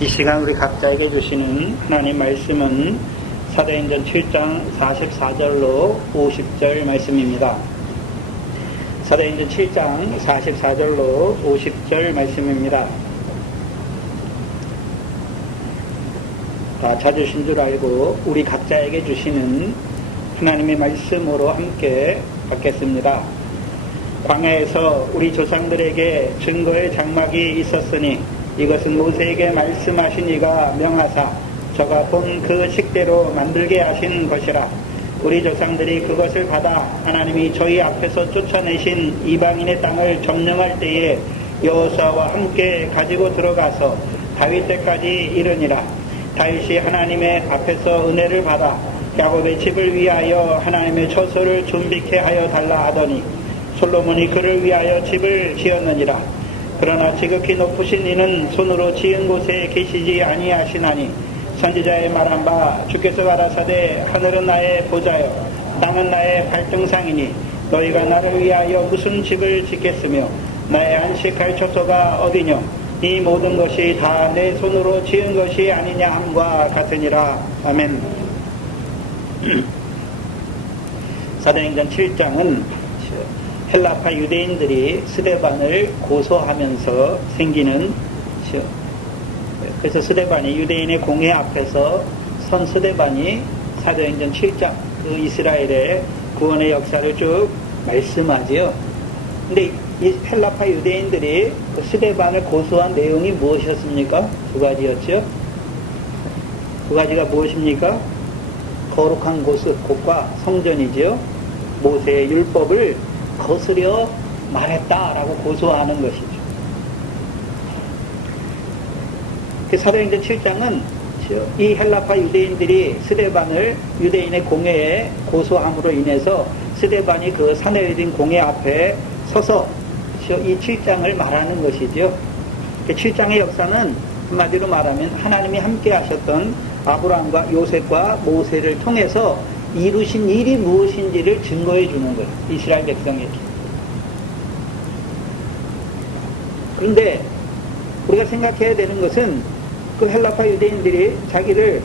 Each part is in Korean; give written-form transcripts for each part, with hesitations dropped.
이 시간 우리 각자에게 주시는 하나님 말씀은 사도행전 7장 44절로 50절 말씀입니다. 사도행전 7장 44절로 50절 말씀입니다. 다 찾으신 줄 알고 우리 각자에게 주시는 하나님의 말씀으로 함께 받겠습니다. 광야에서 우리 조상들에게 증거의 장막이 있었으니 이것은 모세에게 말씀하신 이가 명하사 저가 본 그 식대로 만들게 하신 것이라. 우리 조상들이 그것을 받아 하나님이 저희 앞에서 쫓아내신 이방인의 땅을 점령할 때에 여호수아와 함께 가지고 들어가서 다윗 때까지 이르니라. 다윗이 하나님의 앞에서 은혜를 받아 야곱의 집을 위하여 하나님의 처소를 준비케 하여 달라 하더니 솔로몬이 그를 위하여 집을 지었느니라. 그러나 지극히 높으신 이는 손으로 지은 곳에 계시지 아니하시나니 선지자의 말한 바 주께서 가라사대 하늘은 나의 보좌여 땅은 나의 발등상이니 너희가 나를 위하여 무슨 집을 짓겠으며 나의 안식할 처소가 어디뇨. 이 모든 것이 다 내 손으로 지은 것이 아니냐 함과 같으니라. 아멘. 사도행전 7장은 헬라파 유대인들이 스데반을 고소하면서 생기는, 그래서 스데반이 유대인의 공회 앞에서 선 스데반이 사도행전 7장 그 이스라엘의 구원의 역사를 쭉 말씀하지요. 근데 이 헬라파 유대인들이 스데반을 고소한 내용이 무엇이었습니까? 두 가지였죠. 두 가지가 무엇입니까? 거룩한 곳과 성전이죠. 모세의 율법을 거스려 말했다라고 고소하는 것이죠. 그 사도행전 7장은 이 헬라파 유대인들이 스데반을 유대인의 공회에 고소함으로 인해서 스데반이 그 사내리딘 공회 앞에 서서 이 7장을 말하는 것이죠. 그 7장의 역사는 한마디로 말하면 하나님이 함께 하셨던 아브라함과 요셉과 모세를 통해서 이루신 일이 무엇인지를 증거해 주는 거예요. 이스라엘 백성에게. 그런데 우리가 생각해야 되는 것은 그 헬라파 유대인들이 자기를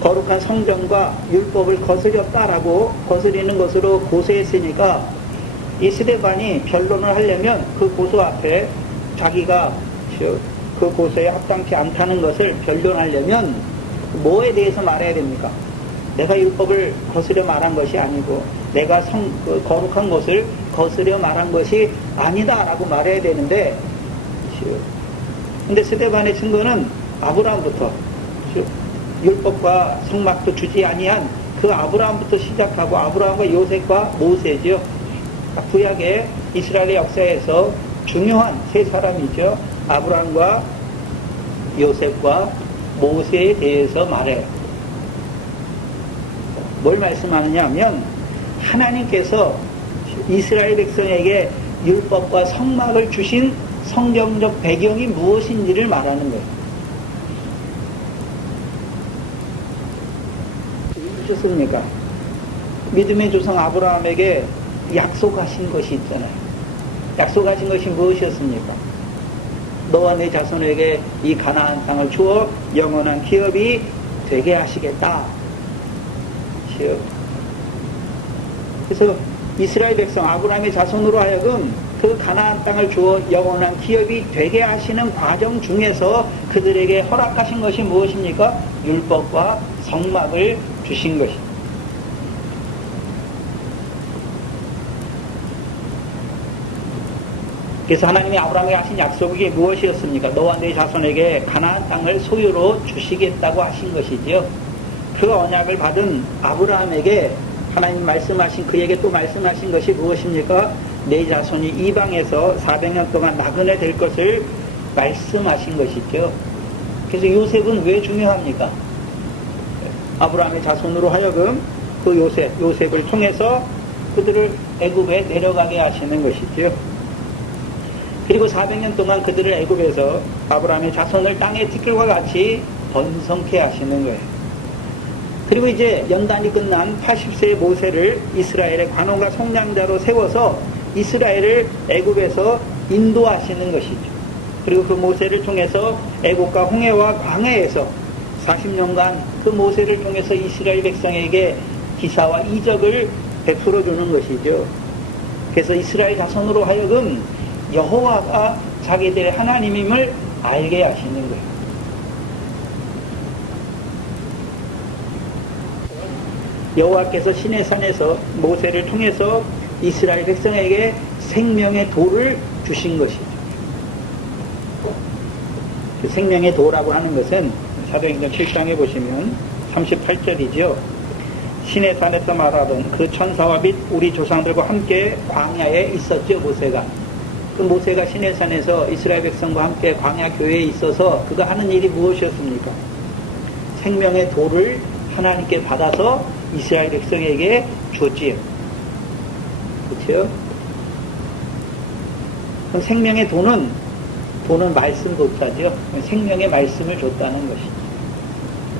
거룩한 성전과 율법을 거스렸다라고 거스리는 것으로 고소했으니까 이 스데반이 변론을 하려면 그 고소 앞에 자기가 그 고소에 합당치 않다는 것을 변론하려면 뭐에 대해서 말해야 됩니까? 내가 율법을 거스려 말한 것이 아니고 내가 그 거룩한 것을 거스려 말한 것이 아니다라고 말해야 되는데, 근데 스데반의 증거는 아브라함부터 율법과 성막도 주지 아니한 그 아브라함부터 시작하고 아브라함과 요셉과 모세죠. 구약의 이스라엘의 역사에서 중요한 세 사람이죠. 아브라함과 요셉과 모세에 대해서 말해요. 뭘 말씀하느냐 하면 하나님께서 이스라엘 백성에게 율법과 성막을 주신 성경적 배경이 무엇인지를 말하는 거예요. 보셨습니까? 믿음의 조상 아브라함에게 약속하신 것이 있잖아요. 약속하신 것이 무엇이었습니까? 너와 내 자손에게 이 가나안 땅을 주어 영원한 기업이 되게 하시겠다. 그래서 이스라엘 백성 아브라함의 자손으로 하여금 그 가나안 땅을 주어 영원한 기업이 되게 하시는 과정 중에서 그들에게 허락하신 것이 무엇입니까? 율법과 성막을 주신 것입니다. 그래서 하나님이 아브라함에게 하신 약속이 무엇이었습니까? 너와 내 자손에게 가나안 땅을 소유로 주시겠다고 하신 것이지요. 그 언약을 받은 아브라함에게 하나님 말씀하신, 그에게 또 말씀하신 것이 무엇입니까? 내 자손이 이방에서 400년 동안 나그네 될 것을 말씀하신 것이죠. 그래서 요셉은 왜 중요합니까? 아브라함의 자손으로 하여금 그 요셉을 통해서 그들을 애굽에 내려가게 하시는 것이죠. 그리고 400년 동안 그들을 애굽에서 아브라함의 자손을 땅의 티끌과 같이 번성케 하시는 거예요. 그리고 이제 연단이 끝난 80세의 모세를 이스라엘의 관원과 속량자로 세워서 이스라엘을 애굽에서 인도하시는 것이죠. 그리고 그 모세를 통해서 애국과 홍해와 광해에서 40년간 그 모세를 통해서 이스라엘 백성에게 기사와 이적을 베풀어 주는 것이죠. 그래서 이스라엘 자손으로 하여금 여호와가 자기들의 하나님임을 알게 하시는 거예요. 여호와께서 시내산에서 모세를 통해서 이스라엘 백성에게 생명의 도를 주신 것이죠. 그 생명의 도라고 하는 것은 사도행전 7장에 보시면 38절이죠. 시내산에서 말하던 그 천사와 및 우리 조상들과 함께 광야에 있었죠. 모세가. 그 모세가 시내산에서 이스라엘 백성과 함께 광야 교회에 있어서 그가 하는 일이 무엇이었습니까? 생명의 도를 하나님께 받아서 이스라엘 백성에게 줬지요. 그렇죠? 그럼 생명의 도는 말씀 도자죠. 생명의 말씀을 줬다는 것이죠.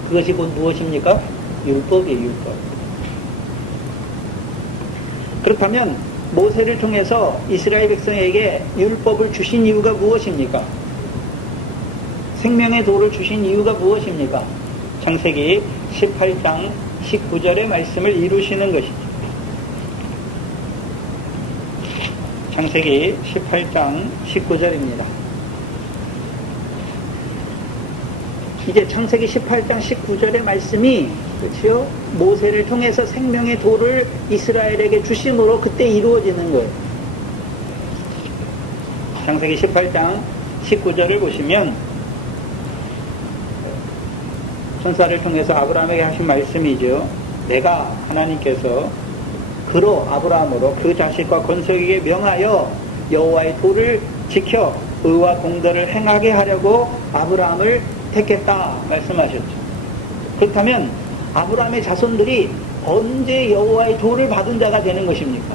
그것이 곧 무엇입니까? 율법이에요. 율법. 그렇다면 모세를 통해서 이스라엘 백성에게 율법을 주신 이유가 무엇입니까? 생명의 도를 주신 이유가 무엇입니까? 창세기 18장 19절의 말씀을 이루시는 것이죠. 창세기 18장 19절입니다. 이제 창세기 18장 19절의 말씀이 그렇죠? 모세를 통해서 생명의 도를 이스라엘에게 주심으로 그때 이루어지는 거예요. 창세기 18장 19절을 보시면 천사를 통해서 아브라함에게 하신 말씀이죠. 내가 하나님께서 그로 아브라함으로 그 자식과 건석에게 명하여 여호와의 도를 지켜 의와 공도를 행하게 하려고 아브라함을 택했다 말씀하셨죠. 그렇다면 아브라함의 자손들이 언제 여호와의 도를 받은 자가 되는 것입니까?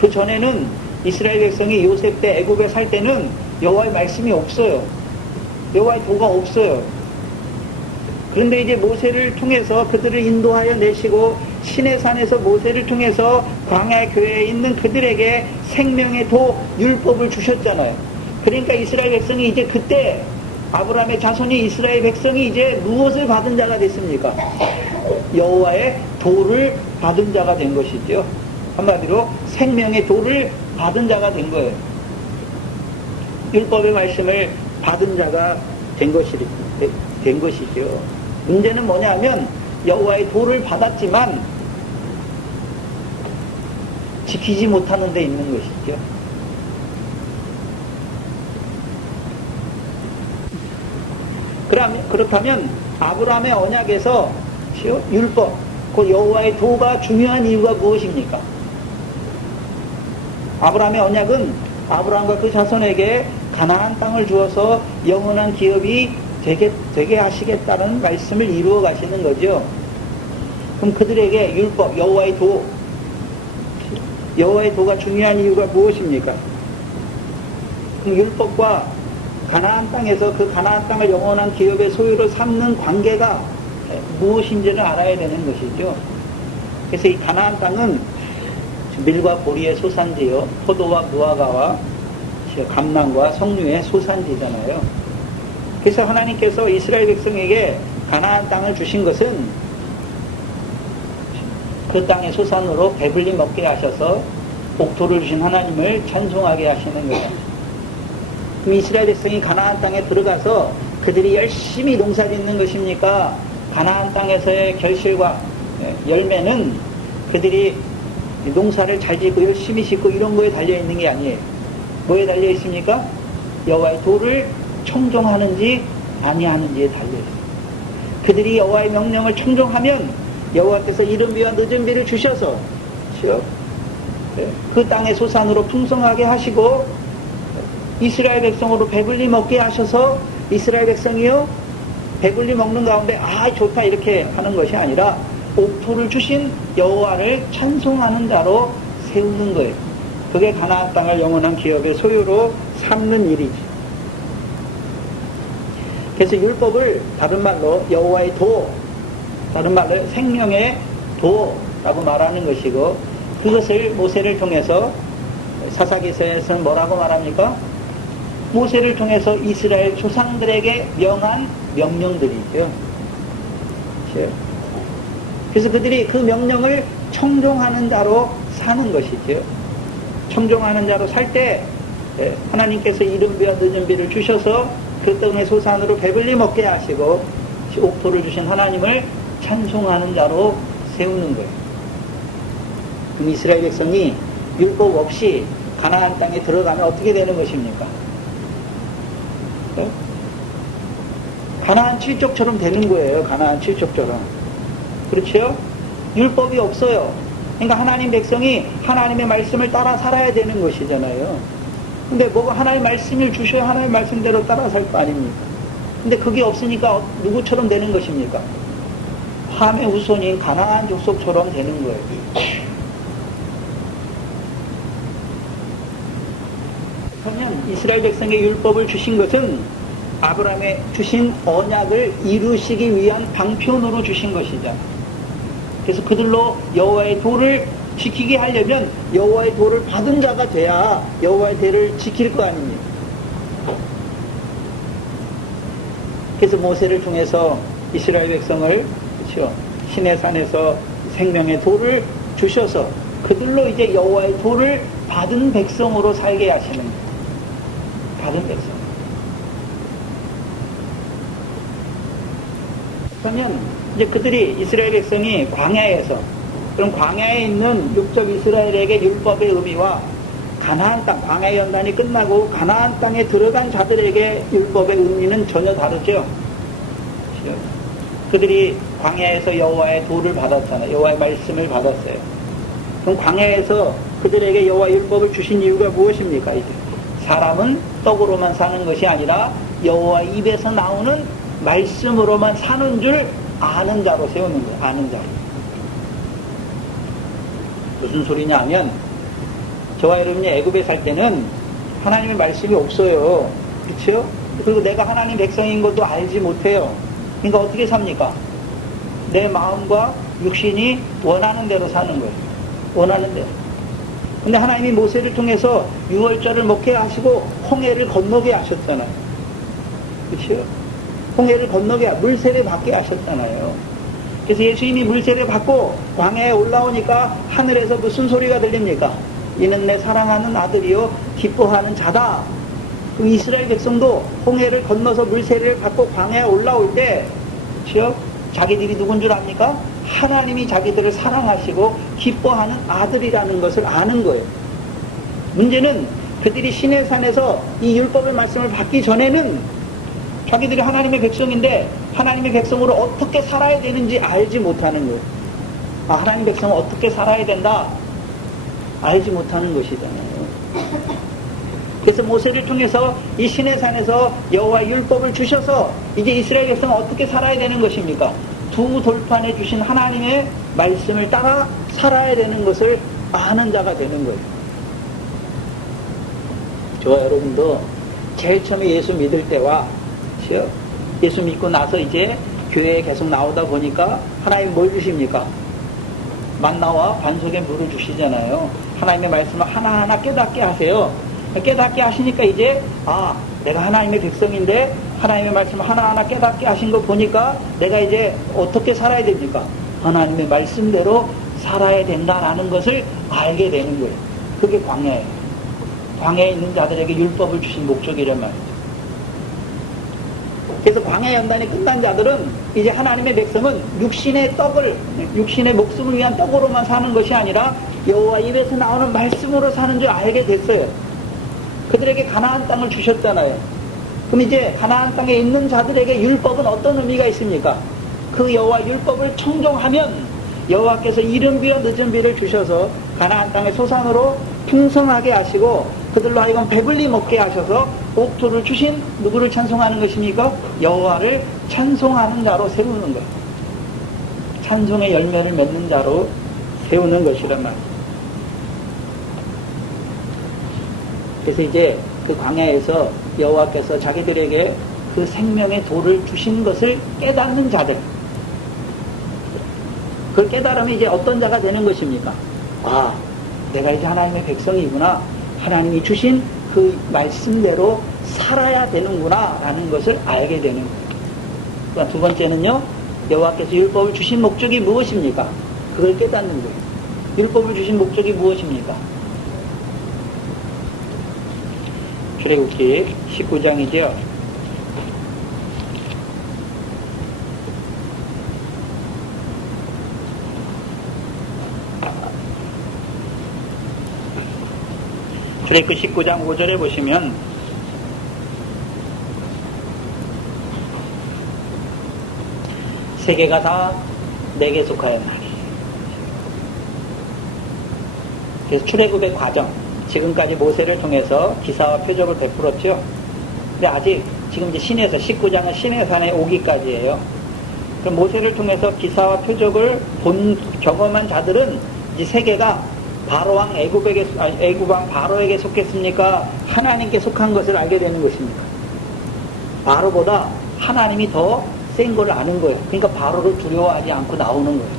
그 전에는 이스라엘 백성이 요셉 때 애굽에 살 때는 여호와의 말씀이 없어요. 여호와의 도가 없어요. 그런데 이제 모세를 통해서 그들을 인도하여 내시고 시내산에서 모세를 통해서 광야 교회에 있는 그들에게 생명의 도 율법을 주셨잖아요. 그러니까 이스라엘 백성이 이제 그때 아브라함의 자손이 이스라엘 백성이 이제 무엇을 받은 자가 됐습니까? 여호와의 도를 받은 자가 된 것이죠. 한마디로 생명의 도를 받은 자가 된 거예요. 율법의 말씀을 받은 자가 된 것이죠. 문제는 뭐냐면 여호와의 도를 받았지만 지키지 못하는 데 있는 것이죠. 그렇다면 아브라함의 언약에서 율법, 그 여호와의 도가 중요한 이유가 무엇입니까? 아브라함의 언약은 아브라함과 그 자손에게 가나안 땅을 주어서 영원한 기업이 되게 하시겠다는 말씀을 이루어 가시는 거죠. 그럼 그들에게 율법, 여호와의 도가 중요한 이유가 무엇입니까? 그럼 율법과 가나안 땅에서 그 가나안 땅을 영원한 기업의 소유로 삼는 관계가 무엇인지를 알아야 되는 것이죠. 그래서 이 가나안 땅은 밀과 보리의 소산지요, 포도와 무화과와 감람과 석류의 소산지잖아요. 그래서 하나님께서 이스라엘 백성에게 가나안 땅을 주신 것은 그 땅의 소산으로 배불리 먹게 하셔서 복토를 주신 하나님을 찬송하게 하시는 거예요. 이스라엘 백성이 가나안 땅에 들어가서 그들이 열심히 농사 짓는 것입니까? 가나안 땅에서의 결실과 열매는 그들이 농사를 잘 짓고 열심히 짓고 이런 거에 달려있는 게 아니에요. 뭐에 달려있습니까? 여호와의 도를 청종하는지 아니하는지에 달려있어요. 그들이 여호와의 명령을 청종하면 여호와께서 이른 비와 늦은 비를 주셔서 그 땅의 소산으로 풍성하게 하시고 이스라엘 백성으로 배불리 먹게 하셔서 이스라엘 백성이요 배불리 먹는 가운데 좋다 이렇게 하는 것이 아니라 옥토를 주신 여호와를 찬송하는 자로 세우는 거예요. 그게 가나안 땅을 영원한 기업의 소유로 삼는 일이지. 그래서 율법을 다른 말로 여호와의 도, 다른 말로 생명의 도라고 말하는 것이고, 그것을 모세를 통해서 사사기서에서는 뭐라고 말합니까? 모세를 통해서 이스라엘 조상들에게 명한 명령들이죠. 그래서 그들이 그 명령을 청종하는 자로 사는 것이죠. 청종하는 자로 살 때 하나님께서 이른비와 늦은비를 주셔서 그 땅의 소산으로 배불리 먹게 하시고 옥토를 주신 하나님을 찬송하는 자로 세우는 거예요. 그럼 이스라엘 백성이 율법 없이 가나안 땅에 들어가면 어떻게 되는 것입니까? 가나안 7족처럼 되는 거예요. 가나안 7족처럼. 그렇죠? 율법이 없어요. 그러니까 하나님 백성이 하나님의 말씀을 따라 살아야 되는 것이잖아요. 근데 뭐가 하나님의 말씀을 주셔야 하나님의 말씀대로 따라 살 거 아닙니까? 근데 그게 없으니까 누구처럼 되는 것입니까? 함의 후손인 가나안 족속처럼 되는 거예요. 그러면 이스라엘 백성의 율법을 주신 것은 아브라함에 주신 언약을 이루시기 위한 방편으로 주신 것이죠. 그래서 그들로 여호와의 도를 지키게 하려면 여호와의 도를 받은 자가 돼야 여호와의 도를 지킬 거 아닙니까? 그래서 모세를 통해서 이스라엘 백성을 그렇죠? 시내산에서 생명의 도를 주셔서 그들로 이제 여호와의 도를 받은 백성으로 살게 하시는 거예요. 받은 백성. 그러면 이제 그들이 이스라엘 백성이 광야에서 그럼 광야에 있는 육적 이스라엘에게 율법의 의미와 가나안 땅, 광야의 연단이 끝나고 가나안 땅에 들어간 자들에게 율법의 의미는 전혀 다르죠. 그들이 광야에서 여호와의 도를 받았잖아요. 여호와의 말씀을 받았어요. 그럼 광야에서 그들에게 여호와 율법을 주신 이유가 무엇입니까? 이제 사람은 떡으로만 사는 것이 아니라 여호와 입에서 나오는 말씀으로만 사는 줄 아는 자로 세우는 거예요. 아는 자로. 무슨 소리냐 하면 저와 여러분이 애굽에 살 때는 하나님의 말씀이 없어요. 그렇죠? 그리고 내가 하나님 백성인 것도 알지 못해요. 그러니까 어떻게 삽니까? 내 마음과 육신이 원하는 대로 사는 거예요. 원하는 대로. 근데 하나님이 모세를 통해서 유월절을 먹게 하시고 홍해를 건너게 하셨잖아요. 그렇죠? 홍해를 건너게 물세례 받게 하셨잖아요. 그래서 예수님이 물세례 받고 광야에 올라오니까 하늘에서 무슨 소리가 들립니까? 이는 내 사랑하는 아들이요 기뻐하는 자다. 그럼 이스라엘 백성도 홍해를 건너서 물세례를 받고 광야에 올라올 때 그렇죠? 자기들이 누군 줄 압니까? 하나님이 자기들을 사랑하시고 기뻐하는 아들이라는 것을 아는 거예요. 문제는 그들이 시내산에서 이 율법의 말씀을 받기 전에는 자기들이 하나님의 백성인데 하나님의 백성으로 어떻게 살아야 되는지 알지 못하는 거예요. 아, 하나님 백성은 어떻게 살아야 된다 알지 못하는 것이잖아요. 그래서 모세를 통해서 이 시내산에서 여호와 율법을 주셔서 이제 이스라엘 백성은 어떻게 살아야 되는 것입니까? 두 돌판에 주신 하나님의 말씀을 따라 살아야 되는 것을 아는 자가 되는 거예요. 저와 여러분도 제일 처음에 예수 믿을 때와 예수 믿고 나서 이제 교회에 계속 나오다 보니까 하나님 뭘 주십니까? 만나와 반석의 물을 주시잖아요. 하나님의 말씀을 하나하나 깨닫게 하세요. 깨닫게 하시니까 이제 내가 하나님의 백성인데 하나님의 말씀을 하나하나 깨닫게 하신 거 보니까 내가 이제 어떻게 살아야 됩니까? 하나님의 말씀대로 살아야 된다라는 것을 알게 되는 거예요. 그게 광야예요. 광야에 있는 자들에게 율법을 주신 목적이란 말이에요. 그래서 광야 연단이 끝난 자들은 이제 하나님의 백성은 육신의 목숨을 위한 떡으로만 사는 것이 아니라 여호와 입에서 나오는 말씀으로 사는 줄 알게 됐어요. 그들에게 가나안 땅을 주셨잖아요. 그럼 이제 가나안 땅에 있는 자들에게 율법은 어떤 의미가 있습니까? 그 여호와 율법을 청종하면 여호와께서 이른비와 늦은비를 주셔서 가나안 땅의 소산으로 풍성하게 하시고 그들로 하여금 배불리 먹게 하셔서 옥토를 주신 누구를 찬송하는 것입니까? 여호와를 찬송하는 자로 세우는 거예요. 찬송의 열매를 맺는 자로 세우는 것이란 말이에요. 그래서 이제 그 광야에서 여호와께서 자기들에게 그 생명의 도를 주신 것을 깨닫는 자들, 그걸 깨달으면 이제 어떤 자가 되는 것입니까? 내가 이제 하나님의 백성이구나. 하나님이 주신 그 말씀대로 살아야 되는구나 라는 것을 알게 되는 거예요. 그러니까 두 번째는요, 여호와께서 율법을 주신 목적이 무엇입니까? 그걸 깨닫는 거예요. 율법을 주신 목적이 무엇입니까? 출애굽기 19장이죠. 출애굽기 19장 5절에 보시면 세계가 다 내게 속하였나니. 그래서 출애굽의 과정, 지금까지 모세를 통해서 기사와 표적을 베풀었죠. 근데 아직 지금 이제 시내에서 19장은 시내산에 오기까지예요. 그럼 모세를 통해서 기사와 표적을 경험한 자들은 이 세계가 바로왕 애굽왕 바로에게 속했습니까? 하나님께 속한 것을 알게 되는 것입니다. 바로보다 하나님이 더 센 걸 아는 거예요. 그러니까 바로를 두려워하지 않고 나오는 거예요.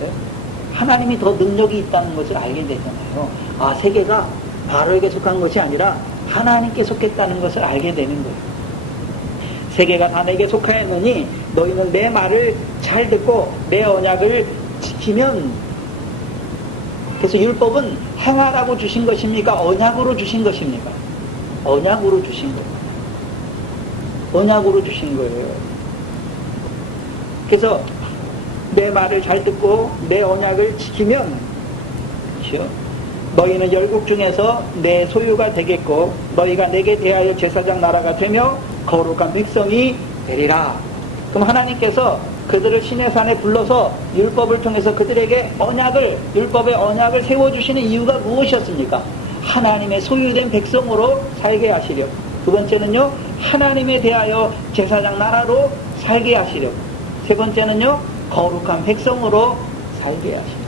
네? 하나님이 더 능력이 있다는 것을 알게 되잖아요. 아, 세계가 바로에게 속한 것이 아니라 하나님께 속했다는 것을 알게 되는 거예요. 세계가 다 내게 속하였느니 너희는 내 말을 잘 듣고 내 언약을 지키면. 그래서 율법은 행하라고 주신 것입니까? 언약으로 주신 것입니까? 언약으로 주신 거예요. 언약으로 주신 거예요. 그래서 내 말을 잘 듣고 내 언약을 지키면, 그렇죠? 너희는 열국 중에서 내 소유가 되겠고 너희가 내게 대하여 제사장 나라가 되며 거룩한 백성이 되리라. 그럼 하나님께서 그들을 시내산에 불러서 율법을 통해서 그들에게 율법의 언약을 세워주시는 이유가 무엇이었습니까? 하나님의 소유된 백성으로 살게 하시려. 두 번째는요, 하나님에 대하여 제사장 나라로 살게 하시려. 세 번째는요, 거룩한 백성으로 살게 하시려.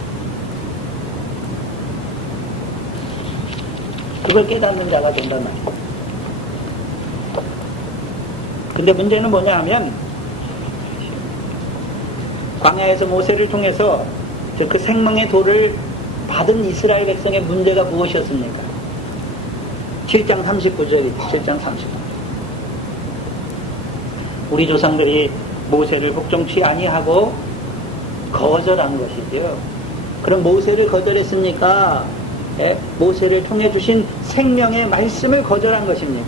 그걸 깨닫는 자가 된단 말이에요. 근데 문제는 뭐냐 하면, 광야에서 모세를 통해서 그 생명의 돌을 받은 이스라엘 백성의 문제가 무엇이었습니까? 7장 39절이죠. 7장 39절. 우리 조상들이 모세를 복종치 아니하고 거절한 것이죠. 그럼 모세를 거절했습니까? 네, 모세를 통해 주신 생명의 말씀을 거절한 것입니까?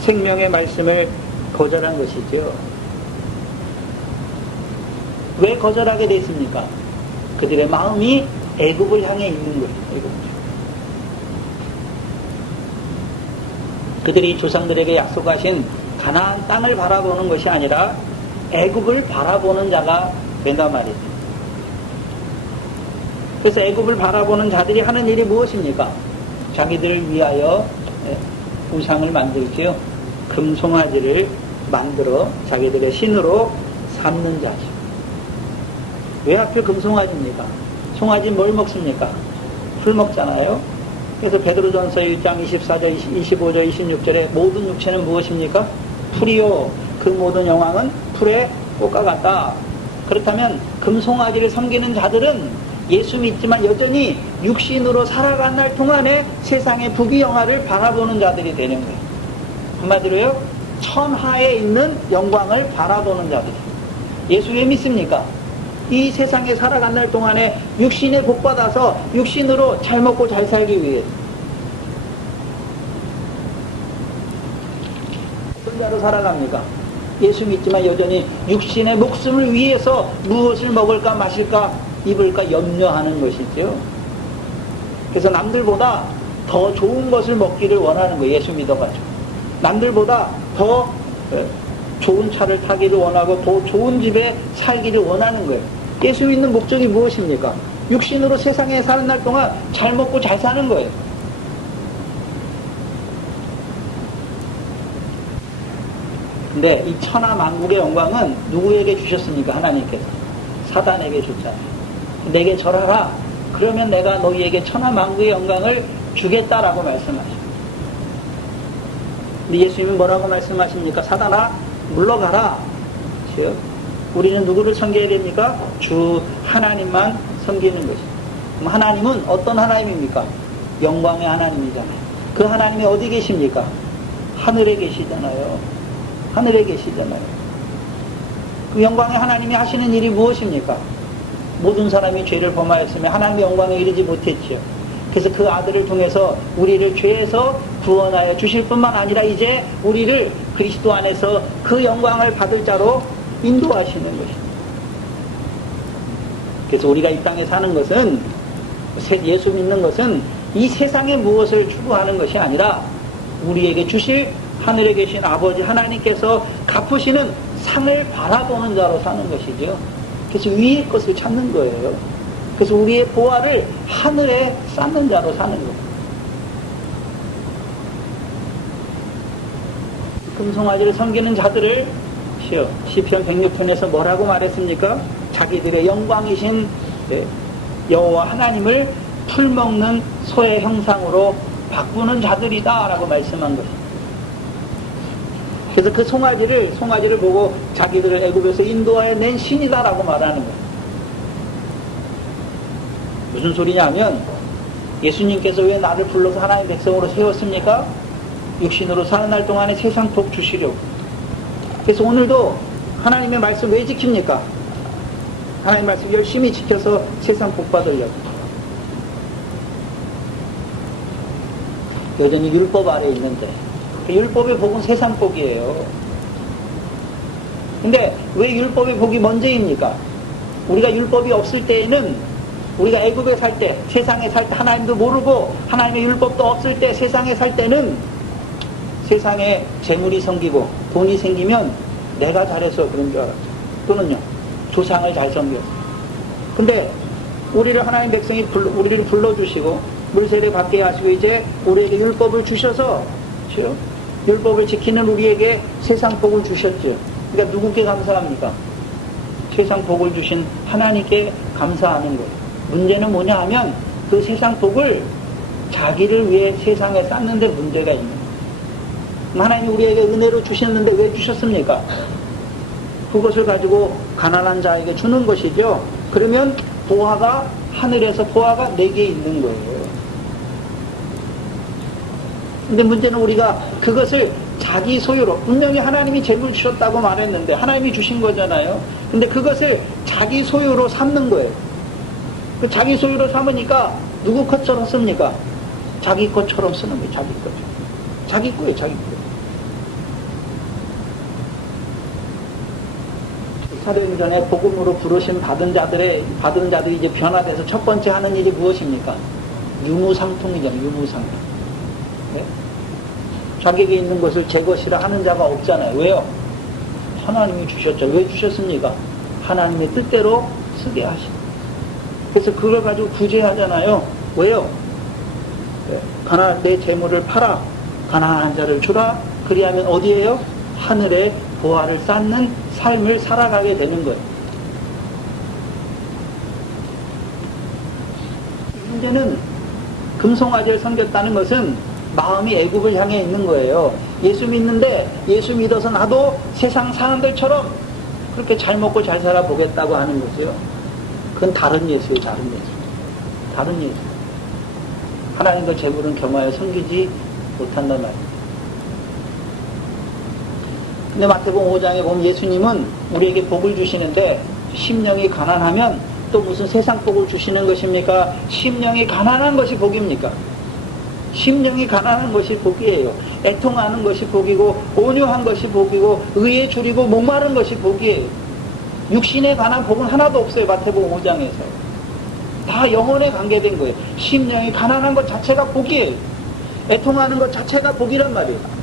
생명의 말씀을 거절한 것이죠. 왜 거절하게 됐습니까? 그들의 마음이 애굽을 향해 있는 거예요. 애굽. 그들이 조상들에게 약속하신 가나안 땅을 바라보는 것이 아니라 애굽을 바라보는 자가 된단 말이죠. 그래서 애굽을 바라보는 자들이 하는 일이 무엇입니까? 자기들을 위하여 우상을 만들지요. 금송아지를 만들어 자기들의 신으로 삼는 자죠. 왜 하필 금송아지입니까? 송아지 뭘 먹습니까? 풀 먹잖아요. 그래서 베드로전서 1장 24절, 25절, 26절에 모든 육체는 무엇입니까? 풀이요. 그 모든 영광은 풀의 꽃과 같다. 그렇다면 금송아지를 섬기는 자들은 예수 믿지만 여전히 육신으로 살아간 날 동안에 세상의 부귀영화를 바라보는 자들이 되는 거예요. 한마디로요, 천하에 있는 영광을 바라보는 자들. 예수 왜 믿습니까? 이 세상에 살아간 날 동안에 육신에 복받아서 육신으로 잘 먹고 잘 살기 위해 어떤 자로 살아갑니까? 예수 믿지만 여전히 육신의 목숨을 위해서 무엇을 먹을까 마실까 입을까 염려하는 것이죠. 그래서 남들보다 더 좋은 것을 먹기를 원하는 거예요. 예수 믿어가지고 남들보다 더 좋은 차를 타기를 원하고 더 좋은 집에 살기를 원하는 거예요. 예수 믿는 목적이 무엇입니까? 육신으로 세상에 사는 날 동안 잘 먹고 잘 사는 거예요. 근데 이 천하 만국의 영광은 누구에게 주셨습니까? 하나님께서. 사단에게 줬잖아요. 내게 절하라. 그러면 내가 너희에게 천하 만국의 영광을 주겠다라고 말씀하십니다. 근데 예수님은 뭐라고 말씀하십니까? 사단아, 물러가라. 그렇죠? 우리는 누구를 섬겨야 됩니까? 주 하나님만 섬기는 것입니다. 그럼 하나님은 어떤 하나님입니까? 영광의 하나님이잖아요. 그 하나님이 어디 계십니까? 하늘에 계시잖아요. 하늘에 계시잖아요. 그 영광의 하나님이 하시는 일이 무엇입니까? 모든 사람이 죄를 범하였으며 하나님의 영광에 이르지 못했지요. 그래서 그 아들을 통해서 우리를 죄에서 구원하여 주실 뿐만 아니라 이제 우리를 그리스도 안에서 그 영광을 받을 자로 인도하시는 것입니다. 그래서 우리가 이 땅에 사는 것은, 예수 믿는 것은 이 세상에 무엇을 추구하는 것이 아니라 우리에게 주실 하늘에 계신 아버지 하나님께서 갚으시는 상을 바라보는 자로 사는 것이죠. 그래서 위의 것을 찾는 거예요. 그래서 우리의 보화를 하늘에 쌓는 자로 사는 거예요. 금송아지를 섬기는 자들을 시편 106편에서 뭐라고 말했습니까? 자기들의 영광이신 여호와 하나님을 풀먹는 소의 형상으로 바꾸는 자들이다 라고 말씀한 것입니다. 그래서 그 송아지를 보고 자기들을 애굽에서 인도하여 낸 신이다 라고 말하는 거예요. 무슨 소리냐면, 예수님께서 왜 나를 불러서 하나님의 백성으로 세웠습니까? 육신으로 사는 날 동안에 세상 복 주시려고. 그래서 오늘도 하나님의 말씀 왜 지킵니까? 하나님의 말씀 열심히 지켜서 세상 복 받으려고. 여전히 율법 아래에 있는데, 그 율법의 복은 세상 복이에요. 근데 왜 율법의 복이 먼저입니까? 우리가 율법이 없을 때에는, 우리가 애굽에 살 때, 세상에 살 때 하나님도 모르고 하나님의 율법도 없을 때, 세상에 살 때는 세상에 재물이 생기고 돈이 생기면 내가 잘해서 그런 줄 알았죠. 또는요, 조상을 잘 섬겼어. 근데 우리를 하나님 백성이 우리를 불러주시고 물세례 받게 하시고 이제 우리에게 율법을 주셔서, 율법을 지키는 우리에게 세상 복을 주셨죠. 그러니까 누구께 감사합니까? 세상 복을 주신 하나님께 감사하는 거예요. 문제는 뭐냐 하면 그 세상 복을 자기를 위해 세상에 쌓는데 문제가 있는 거예요. 하나님이 우리에게 은혜로 주셨는데 왜 주셨습니까? 그것을 가지고 가난한 자에게 주는 것이죠. 그러면 보화가, 하늘에서 보화가 내게 있는 거예요. 근데 문제는 우리가 그것을 자기 소유로, 분명히 하나님이 재물 주셨다고 말했는데 하나님이 주신 거잖아요. 근데 그것을 자기 소유로 삼는 거예요. 그 자기 소유로 삼으니까 누구 것처럼 씁니까? 자기 것처럼 쓰는 거예요. 자기 것처럼. 자기 거예요. 자기 거. 사도행전에 복음으로 부르심 받은 자들이 이제 변화돼서 첫 번째 하는 일이 무엇입니까? 유무상통이잖아요. 유무상통. 네? 자기에게 있는 것을 제 것이라 하는 자가 없잖아요. 왜요? 하나님이 주셨죠. 왜 주셨습니까? 하나님의 뜻대로 쓰게 하시고. 그래서 그걸 가지고 구제하잖아요. 왜요? 내 재물을 팔아 가난한 자를 주라. 그리하면 어디에요? 하늘에 보화를 쌓는 삶을 살아가게 되는 거예요. 문제는 금송아지를 섬겼다는 것은 마음이 애굽을 향해 있는 거예요. 예수 믿는데, 예수 믿어서 나도 세상 사람들처럼 그렇게 잘 먹고 잘 살아보겠다고 하는 거죠. 그건 다른 예수예요. 다른 예수. 다른 예수. 하나님과 재물은 겸하여 섬기지 못한단 말이에요. 근데 마태복음 5장에 보면 예수님은 우리에게 복을 주시는데, 심령이 가난하면 또 무슨 세상 복을 주시는 것입니까? 심령이 가난한 것이 복입니까? 심령이 가난한 것이 복이에요. 애통하는 것이 복이고, 온유한 것이 복이고, 의에 줄이고 목마른 것이 복이에요. 육신에 관한 복은 하나도 없어요. 마태복음 5장에서. 다 영혼에 관계된 거예요. 심령이 가난한 것 자체가 복이에요. 애통하는 것 자체가 복이란 말이에요.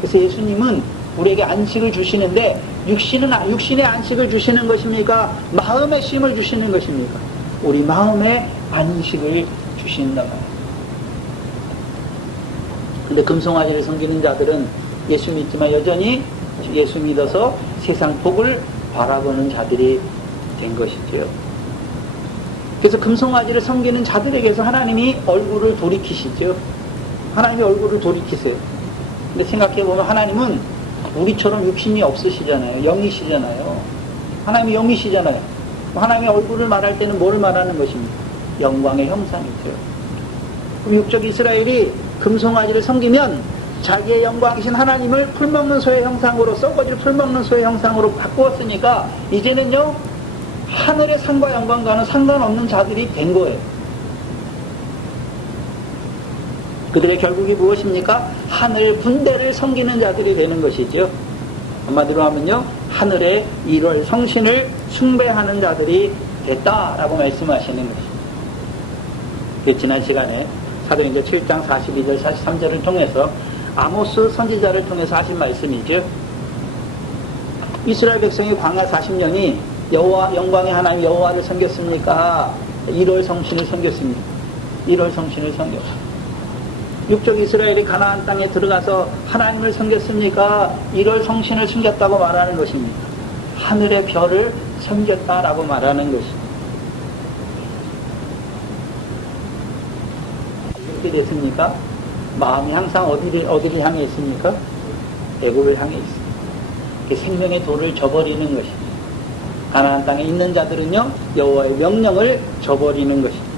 그래서 예수님은 우리에게 안식을 주시는데, 육신의 안식을 주시는 것입니까? 마음의 쉼을 주시는 것입니까? 우리 마음의 안식을 주신단 말이에요. 근데 금송아지를 섬기는 자들은 예수 믿지만 여전히 예수 믿어서 세상 복을 바라보는 자들이 된 것이지요. 그래서 금송아지를 섬기는 자들에게서 하나님이 얼굴을 돌이키시죠. 하나님이 얼굴을 돌이키세요. 근데 생각해보면 하나님은 우리처럼 육신이 없으시잖아요. 영이시잖아요. 하나님이 영이시잖아요. 하나님의 얼굴을 말할 때는 뭘 말하는 것입니까? 영광의 형상이죠. 그럼 육적 이스라엘이 금송아지를 섬기면 자기의 영광이신 하나님을 풀먹는 소의 형상으로, 썩어질 풀먹는 소의 형상으로 바꾸었으니까 이제는요 하늘의 상과 영광과는 상관없는 자들이 된 거예요. 그들의 결국이 무엇입니까? 하늘 분대를 섬기는 자들이 되는 것이죠. 한마디로 하면요 하늘의 1월 성신을 숭배하는 자들이 됐다라고 말씀하시는 것입니다. 그 지난 시간에 사도행전 7장 42절 43절을 통해서 아모스 선지자를 통해서 하신 말씀이죠. 이스라엘 백성이 광야 40년이 여호와 영광의 하나님 여호와를 섬겼습니까? 1월 성신을 섬겼습니다. 1월 성신을 섬겼습니다. 육적 이스라엘이 가나안 땅에 들어가서 하나님을 섬겼습니까? 1월 성신을 섬겼다고 말하는 것입니다. 하늘의 별을 섬겼다라고 말하는 것입니다. 어떻게 됐습니까? 마음이 항상 어디를 향해 있습니까? 애굽을 향해 있습니다. 생명의 도를 저버리는 것입니다. 가나안 땅에 있는 자들은요 여호와의 명령을 저버리는 것입니다.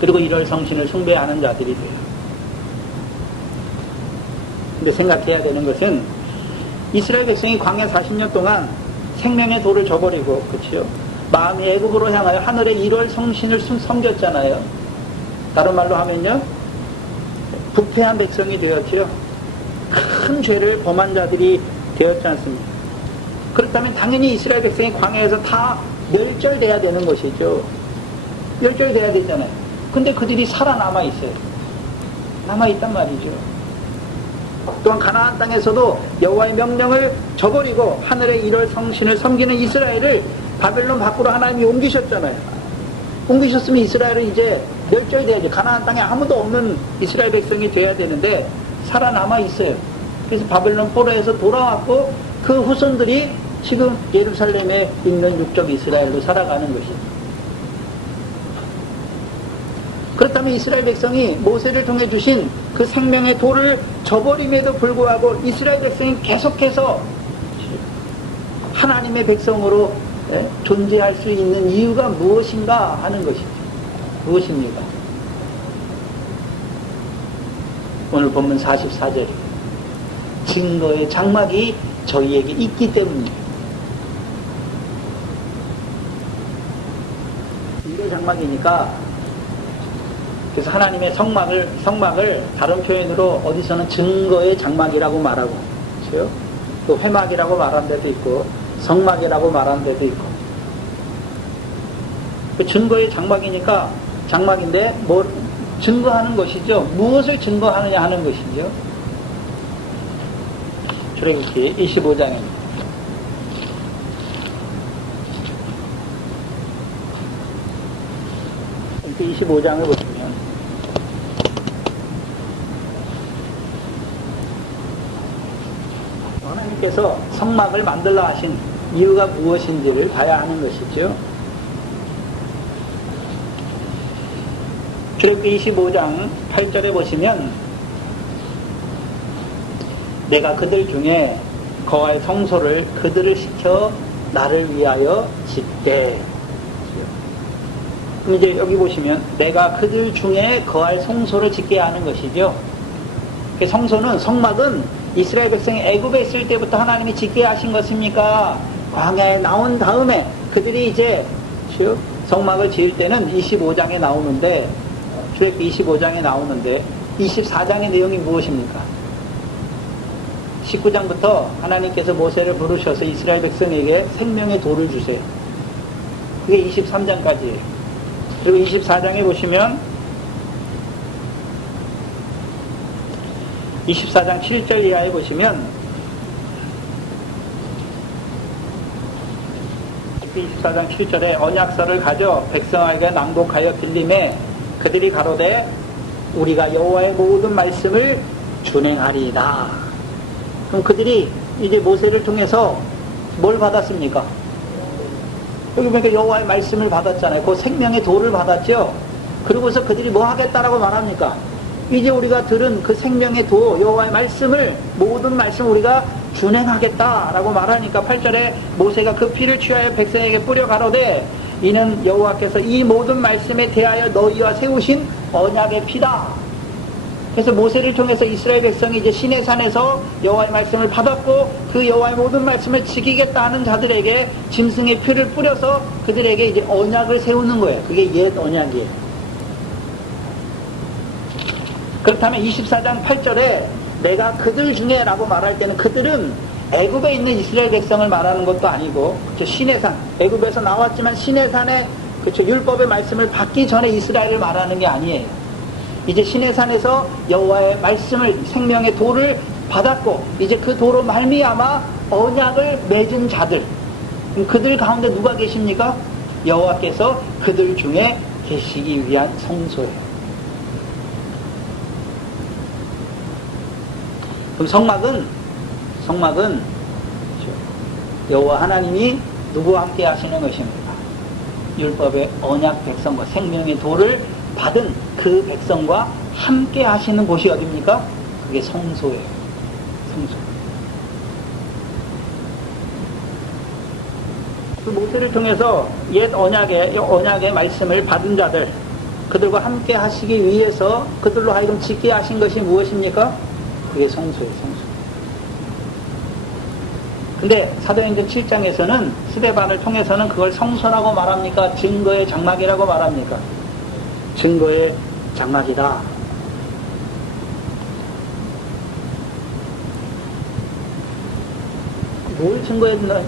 그리고 1월 성신을 숭배하는 자들이 돼요. 근데 생각해야 되는 것은 이스라엘 백성이 광야 40년 동안 생명의 도를 저버리고, 그렇죠? 마음이 애굽으로 향하여 하늘의 1월 성신을 섬겼잖아요. 다른 말로 하면요 부패한 백성이 되었죠. 큰 죄를 범한 자들이 되었지 않습니까? 그렇다면 당연히 이스라엘 백성이 광야에서 다 멸절돼야 되는 것이죠. 멸절돼야 되잖아요. 근데 그들이 살아남아 있어요. 남아있단 말이죠. 또한 가나안 땅에서도 여호와의 명령을 저버리고 하늘의 1월 성신을 섬기는 이스라엘을 바벨론 밖으로 하나님이 옮기셨잖아요. 옮기셨으면 이스라엘은 이제 멸절돼야지. 가나안 땅에 아무도 없는 이스라엘 백성이 돼야 되는데 살아남아 있어요. 그래서 바벨론 포로에서 돌아왔고 그 후손들이 지금 예루살렘에 있는 육적 이스라엘로 살아가는 것입니다. 그렇다면 이스라엘 백성이 모세를 통해 주신 그 생명의 도를 저버림에도 불구하고 이스라엘 백성이 계속해서 하나님의 백성으로 존재할 수 있는 이유가 무엇인가 하는 것이죠. 무엇입니까? 오늘 본문 44절 증거의 장막이 저희에게 있기 때문입니다. 증거의 장막이니까 그래서 하나님의 성막을 다른 표현으로 어디서는 증거의 장막이라고 말하고, 그렇죠? 또 회막이라고 말한 데도 있고 성막이라고 말한 데도 있고. 그 증거의 장막이니까 장막인데 뭘 증거하는 것이죠. 무엇을 증거하느냐 하는 것이죠. 출애굽기 25장입니다. 25장을 보시면 하나님께서 성막을 만들라 하신 이유가 무엇인지를 봐야 하는 것이죠. 출애굽기 25장 8절에 보시면 내가 그들 중에 거할 성소를 그들을 시켜 나를 위하여 짓되. 그럼 이제 여기 보시면 내가 그들 중에 거할 성소를 짓게 하는 것이죠. 그 성소는, 성막은 이스라엘 백성이 애굽에 있을 때부터 하나님이 짓게 하신 것입니까? 광야에 나온 다음에 그들이 이제 성막을 지을 때는 25장에 나오는데, 출애굽기 25장에 나오는데 24장의 내용이 무엇입니까? 19장부터 하나님께서 모세를 부르셔서 이스라엘 백성에게 생명의 도를 주세요. 그게 23장까지예요. 그리고 24장에 보시면 24장 7절 이하에 보시면 24장 7절에 언약서를 가져 백성에게 낭독하여 빌림에 그들이 가로되 우리가 여호와의 모든 말씀을 준행하리이다. 그럼 그들이 이제 모세를 통해서 뭘 받았습니까? 여기 보니까 여호와의 말씀을 받았잖아요. 그 생명의 도를 받았죠. 그러고서 그들이 뭐 하겠다라고 말합니까? 이제 우리가 들은 그 생명의 도, 여호와의 말씀을, 모든 말씀 우리가 준행하겠다라고 말하니까 8절에 모세가 그 피를 취하여 백성에게 뿌려 가로되 이는 여호와께서 이 모든 말씀에 대하여 너희와 세우신 언약의 피다. 그래서 모세를 통해서 이스라엘 백성이 이제 시내산에서 여호와의 말씀을 받았고 그 여호와의 모든 말씀을 지키겠다 하는 자들에게 짐승의 피를 뿌려서 그들에게 이제 언약을 세우는 거예요. 그게 옛 언약이에요. 그렇다면 24장 8절에 내가 그들 중에 라고 말할 때는 그들은 애굽에 있는 이스라엘 백성을 말하는 것도 아니고 시내산, 애굽에서 나왔지만 시내산에 율법의 말씀을 받기 전에 이스라엘을 말하는 게 아니에요. 이제 시내산에서 여호와의 말씀을, 생명의 도를 받았고 이제 그 도로 말미암아 언약을 맺은 자들, 그들 가운데 누가 계십니까? 여호와께서 그들 중에 계시기 위한 성소예요. 그럼 성막은 여호와 하나님이 누구와 함께 하시는 것입니까? 율법의 언약 백성과 생명의 도를 받은 그 백성과 함께 하시는 곳이 어디입니까? 그게 성소예요. 성소. 그 모세를 통해서 옛 언약의 말씀을 받은 자들, 그들과 함께 하시기 위해서 그들로 하여금 짓게 하신 것이 무엇입니까? 그게 성소예요. 성소. 근데 사도행전 7장에서는 스데반을 통해서는 그걸 성소라고 말합니까? 증거의 장막이라고 말합니까? 증거의 장막이다. 뭘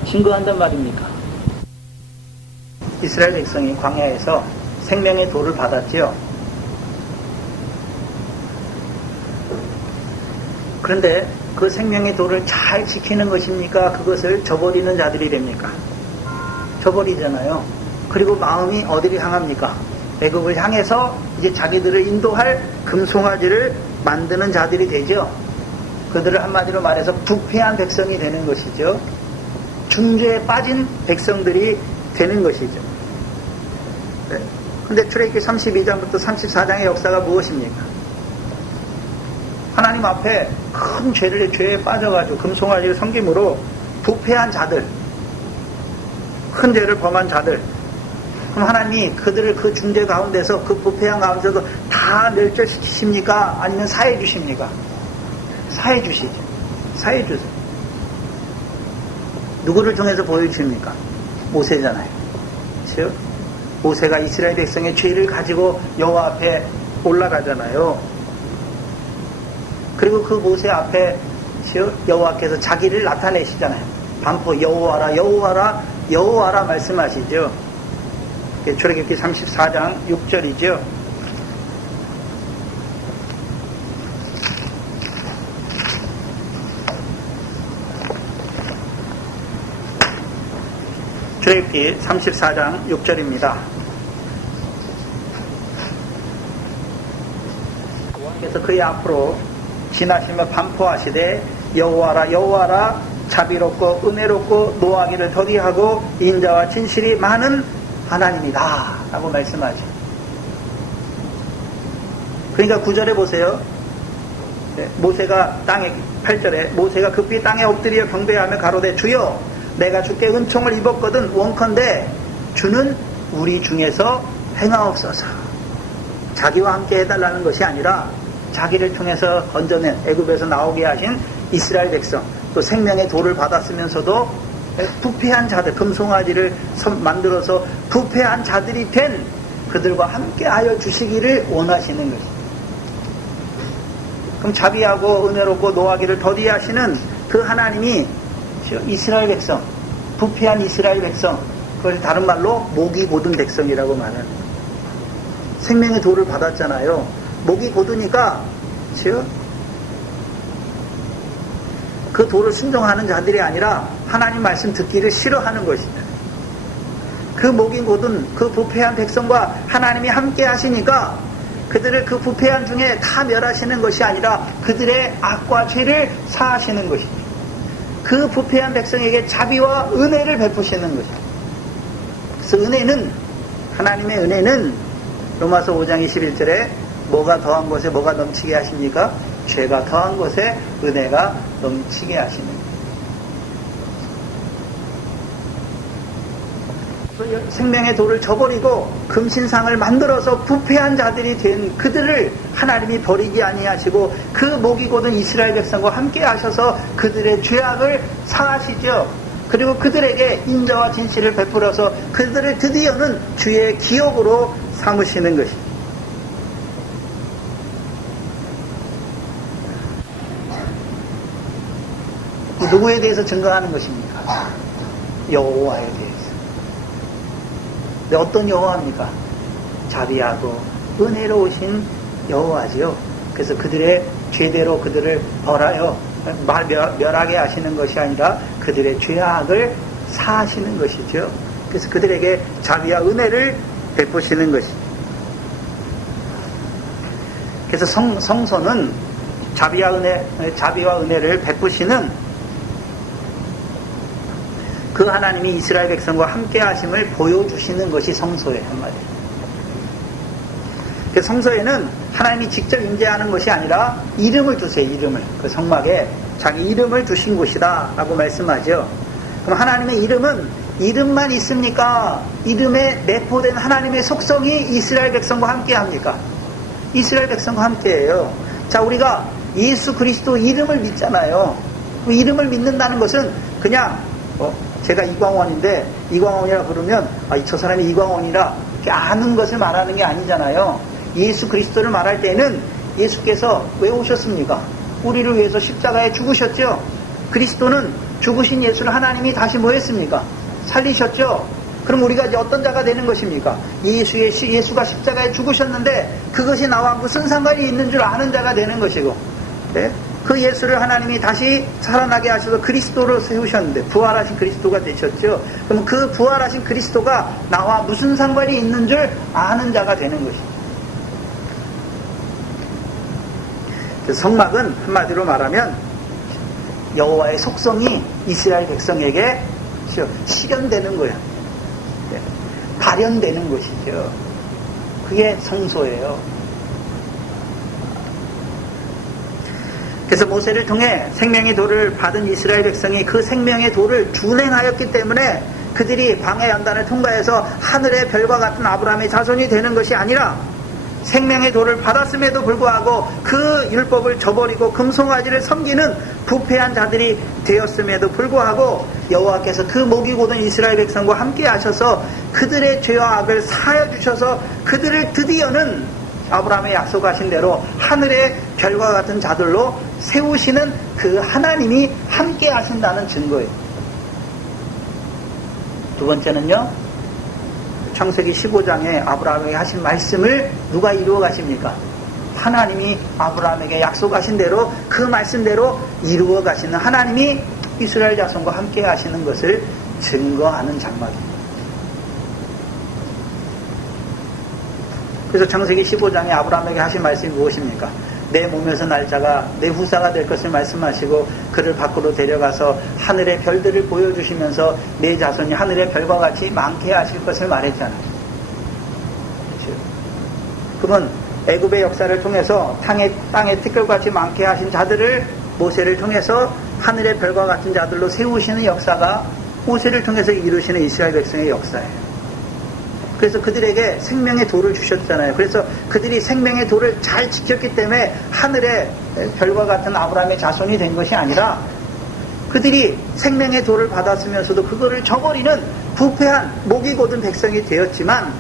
증거한단 말입니까? 이스라엘 백성이 광야에서 생명의 도를 받았지요. 그런데 그 생명의 도를 잘 지키는 것입니까? 그것을 저버리는 자들이 됩니까? 저버리잖아요. 그리고 마음이 어디를 향합니까? 애굽을 향해서 이제 자기들을 인도할 금송아지를 만드는 자들이 되죠. 그들을 한마디로 말해서 부패한 백성이 되는 것이죠. 중죄에 빠진 백성들이 되는 것이죠. 네. 근데 출애굽기 32장부터 34장의 역사가 무엇입니까? 하나님 앞에 큰 죄에 빠져가지고 금송아지를 섬김으로 부패한 자들, 큰 죄를 범한 자들, 그럼 하나님이 그들을 그 중죄 가운데서 그 부패한 가운데서도 다 멸절시키십니까? 아니면 사해 주십니까? 사해 주시죠. 사해 주세요. 누구를 통해서 보여주십니까? 모세잖아요. 그렇죠? 모세가 이스라엘 백성의 죄를 가지고 여호와 앞에 올라가잖아요. 그리고 그 모세 앞에 여호와께서 자기를 나타내시잖아요. 반포 여호와라 여호와라 여호와라 말씀하시죠. 출애굽기 34장 6절이죠. 출애굽기 34장 6절입니다. 여호와께서 그의 앞으로 지나시며 반포하시되 여호와라 여호와라 자비롭고 은혜롭고 노하기를 더디하고 인자와 진실이 많은 하나님이다 라고 말씀하죠. 그러니까 9절에 보세요. 모세가 8절에 모세가 급히 땅에 엎드려 경배하며 가로되 주여 내가 주께 은총을 입었거든 원컨대 주는 우리 중에서 행하옵소서. 자기와 함께 해달라는 것이 아니라 자기를 통해서 건져낸 애굽에서 나오게 하신 이스라엘 백성, 또 생명의 도를 받았으면서도 부패한 자들, 금송아지를 만들어서 부패한 자들이 된 그들과 함께 하여 주시기를 원하시는 것입니다. 그럼 자비하고 은혜롭고 노하기를 더디 하시는 그 하나님이 이스라엘 백성, 부패한 이스라엘 백성, 그걸 다른 말로 목이 곧은 백성이라고 말하는 거예요. 생명의 도를 받았잖아요. 목이 곧으니까 그 도를 순종하는 자들이 아니라 하나님 말씀 듣기를 싫어하는 것이다. 그 목이 곧은 그 부패한 백성과 하나님이 함께 하시니까 그들을 그 부패한 중에 다 멸하시는 것이 아니라 그들의 악과 죄를 사하시는 것입니다. 그 부패한 백성에게 자비와 은혜를 베푸시는 것입니다. 그래서 은혜는, 하나님의 은혜는 로마서 5장 21절에 뭐가 더한 곳에 뭐가 넘치게 하십니까? 죄가 더한 곳에 은혜가 넘치게 하시는 거예요. 생명의 돌을 저버리고 금신상을 만들어서 부패한 자들이 된 그들을 하나님이 버리지 아니하시고 그 목이 곧은 이스라엘 백성과 함께 하셔서 그들의 죄악을 사하시죠. 그리고 그들에게 인자와 진실을 베풀어서 그들을 드디어는 주의 기업으로 삼으시는 것입니다. 누구에 대해서 증거하는 것입니까? 여호와에 대해서. 근데 어떤 여호와입니까? 자비하고 은혜로우신 여호와지요. 그래서 그들의 죄대로 그들을 벌하여 멸하게 하시는 것이 아니라 그들의 죄악을 사하시는 것이죠. 그래서 그들에게 자비와 은혜를 베푸시는 것이죠. 그래서 성소는 자비와 은혜를 베푸시는 그 하나님이 이스라엘 백성과 함께 하심을 보여주시는 것이 성소예요, 한마디로. 그 성소에는 하나님이 직접 임재하는 것이 아니라 이름을 주세요, 이름을. 그 성막에 자기 이름을 주신 곳이다 라고 말씀하죠. 그럼 하나님의 이름은 이름만 있습니까? 이름에 내포된 하나님의 속성이 이스라엘 백성과 함께 합니까? 이스라엘 백성과 함께해요. 자, 우리가 예수 그리스도 이름을 믿잖아요. 그 이름을 믿는다는 것은 그냥 제가 이광원인데 이광원이라 부르면 저 사람이 이광원이라 아는 것을 말하는 게 아니잖아요. 예수 그리스도를 말할 때는 예수께서 왜 오셨습니까? 우리를 위해서 십자가에 죽으셨죠. 그리스도는 죽으신 예수를 하나님이 다시 뭐 했습니까? 살리셨죠. 그럼 우리가 이제 어떤 자가 되는 것입니까? 예수가 십자가에 죽으셨는데 그것이 나와 무슨 상관이 있는 줄 아는 자가 되는 것이고, 네? 그 예수를 하나님이 다시 살아나게 하셔서 그리스도로 세우셨는데 부활하신 그리스도가 되셨죠. 그럼 그 부활하신 그리스도가 나와 무슨 상관이 있는 줄 아는 자가 되는 것입니다. 성막은 한마디로 말하면 여호와의 속성이 이스라엘 백성에게 실현되는 거예요. 발현되는 것이죠. 그게 성소예요. 그래서 모세를 통해 생명의 돌을 받은 이스라엘 백성이 그 생명의 돌을 준행하였기 때문에 그들이 광야 연단을 통과해서 하늘의 별과 같은 아브라함의 자손이 되는 것이 아니라 생명의 돌을 받았음에도 불구하고 그 율법을 저버리고 금송아지를 섬기는 부패한 자들이 되었음에도 불구하고 여호와께서 그 목이 곧은 이스라엘 백성과 함께 하셔서 그들의 죄와 악을 사하여 주셔서 그들을 드디어는 아브라함의 약속하신 대로 하늘의 별과 같은 자들로 세우시는 그 하나님이 함께 하신다는 증거예요. 두 번째는요, 창세기 15장에 아브라함에게 하신 말씀을 누가 이루어 가십니까? 하나님이 아브라함에게 약속하신 대로 그 말씀대로 이루어 가시는 하나님이 이스라엘 자손과 함께 하시는 것을 증거하는 장막입니다. 그래서 창세기 15장에 아브라함에게 하신 말씀이 무엇입니까? 내 몸에서 날 자가 내 후사가 될 것을 말씀하시고 그를 밖으로 데려가서 하늘의 별들을 보여주시면서 내 자손이 하늘의 별과 같이 많게 하실 것을 말했잖아요. 그렇죠? 그분 애굽의 역사를 통해서 땅의 티끌같이 많게 하신 자들을 모세를 통해서 하늘의 별과 같은 자들로 세우시는 역사가 모세를 통해서 이루시는 이스라엘 백성의 역사예요. 그래서 그들에게 생명의 돌을 주셨잖아요. 그래서 그들이 생명의 돌을 잘 지켰기 때문에 하늘의 별과 같은 아브라함의 자손이 된 것이 아니라 그들이 생명의 돌을 받았으면서도 그거를 저버리는 부패한 목이 곧은 백성이 되었지만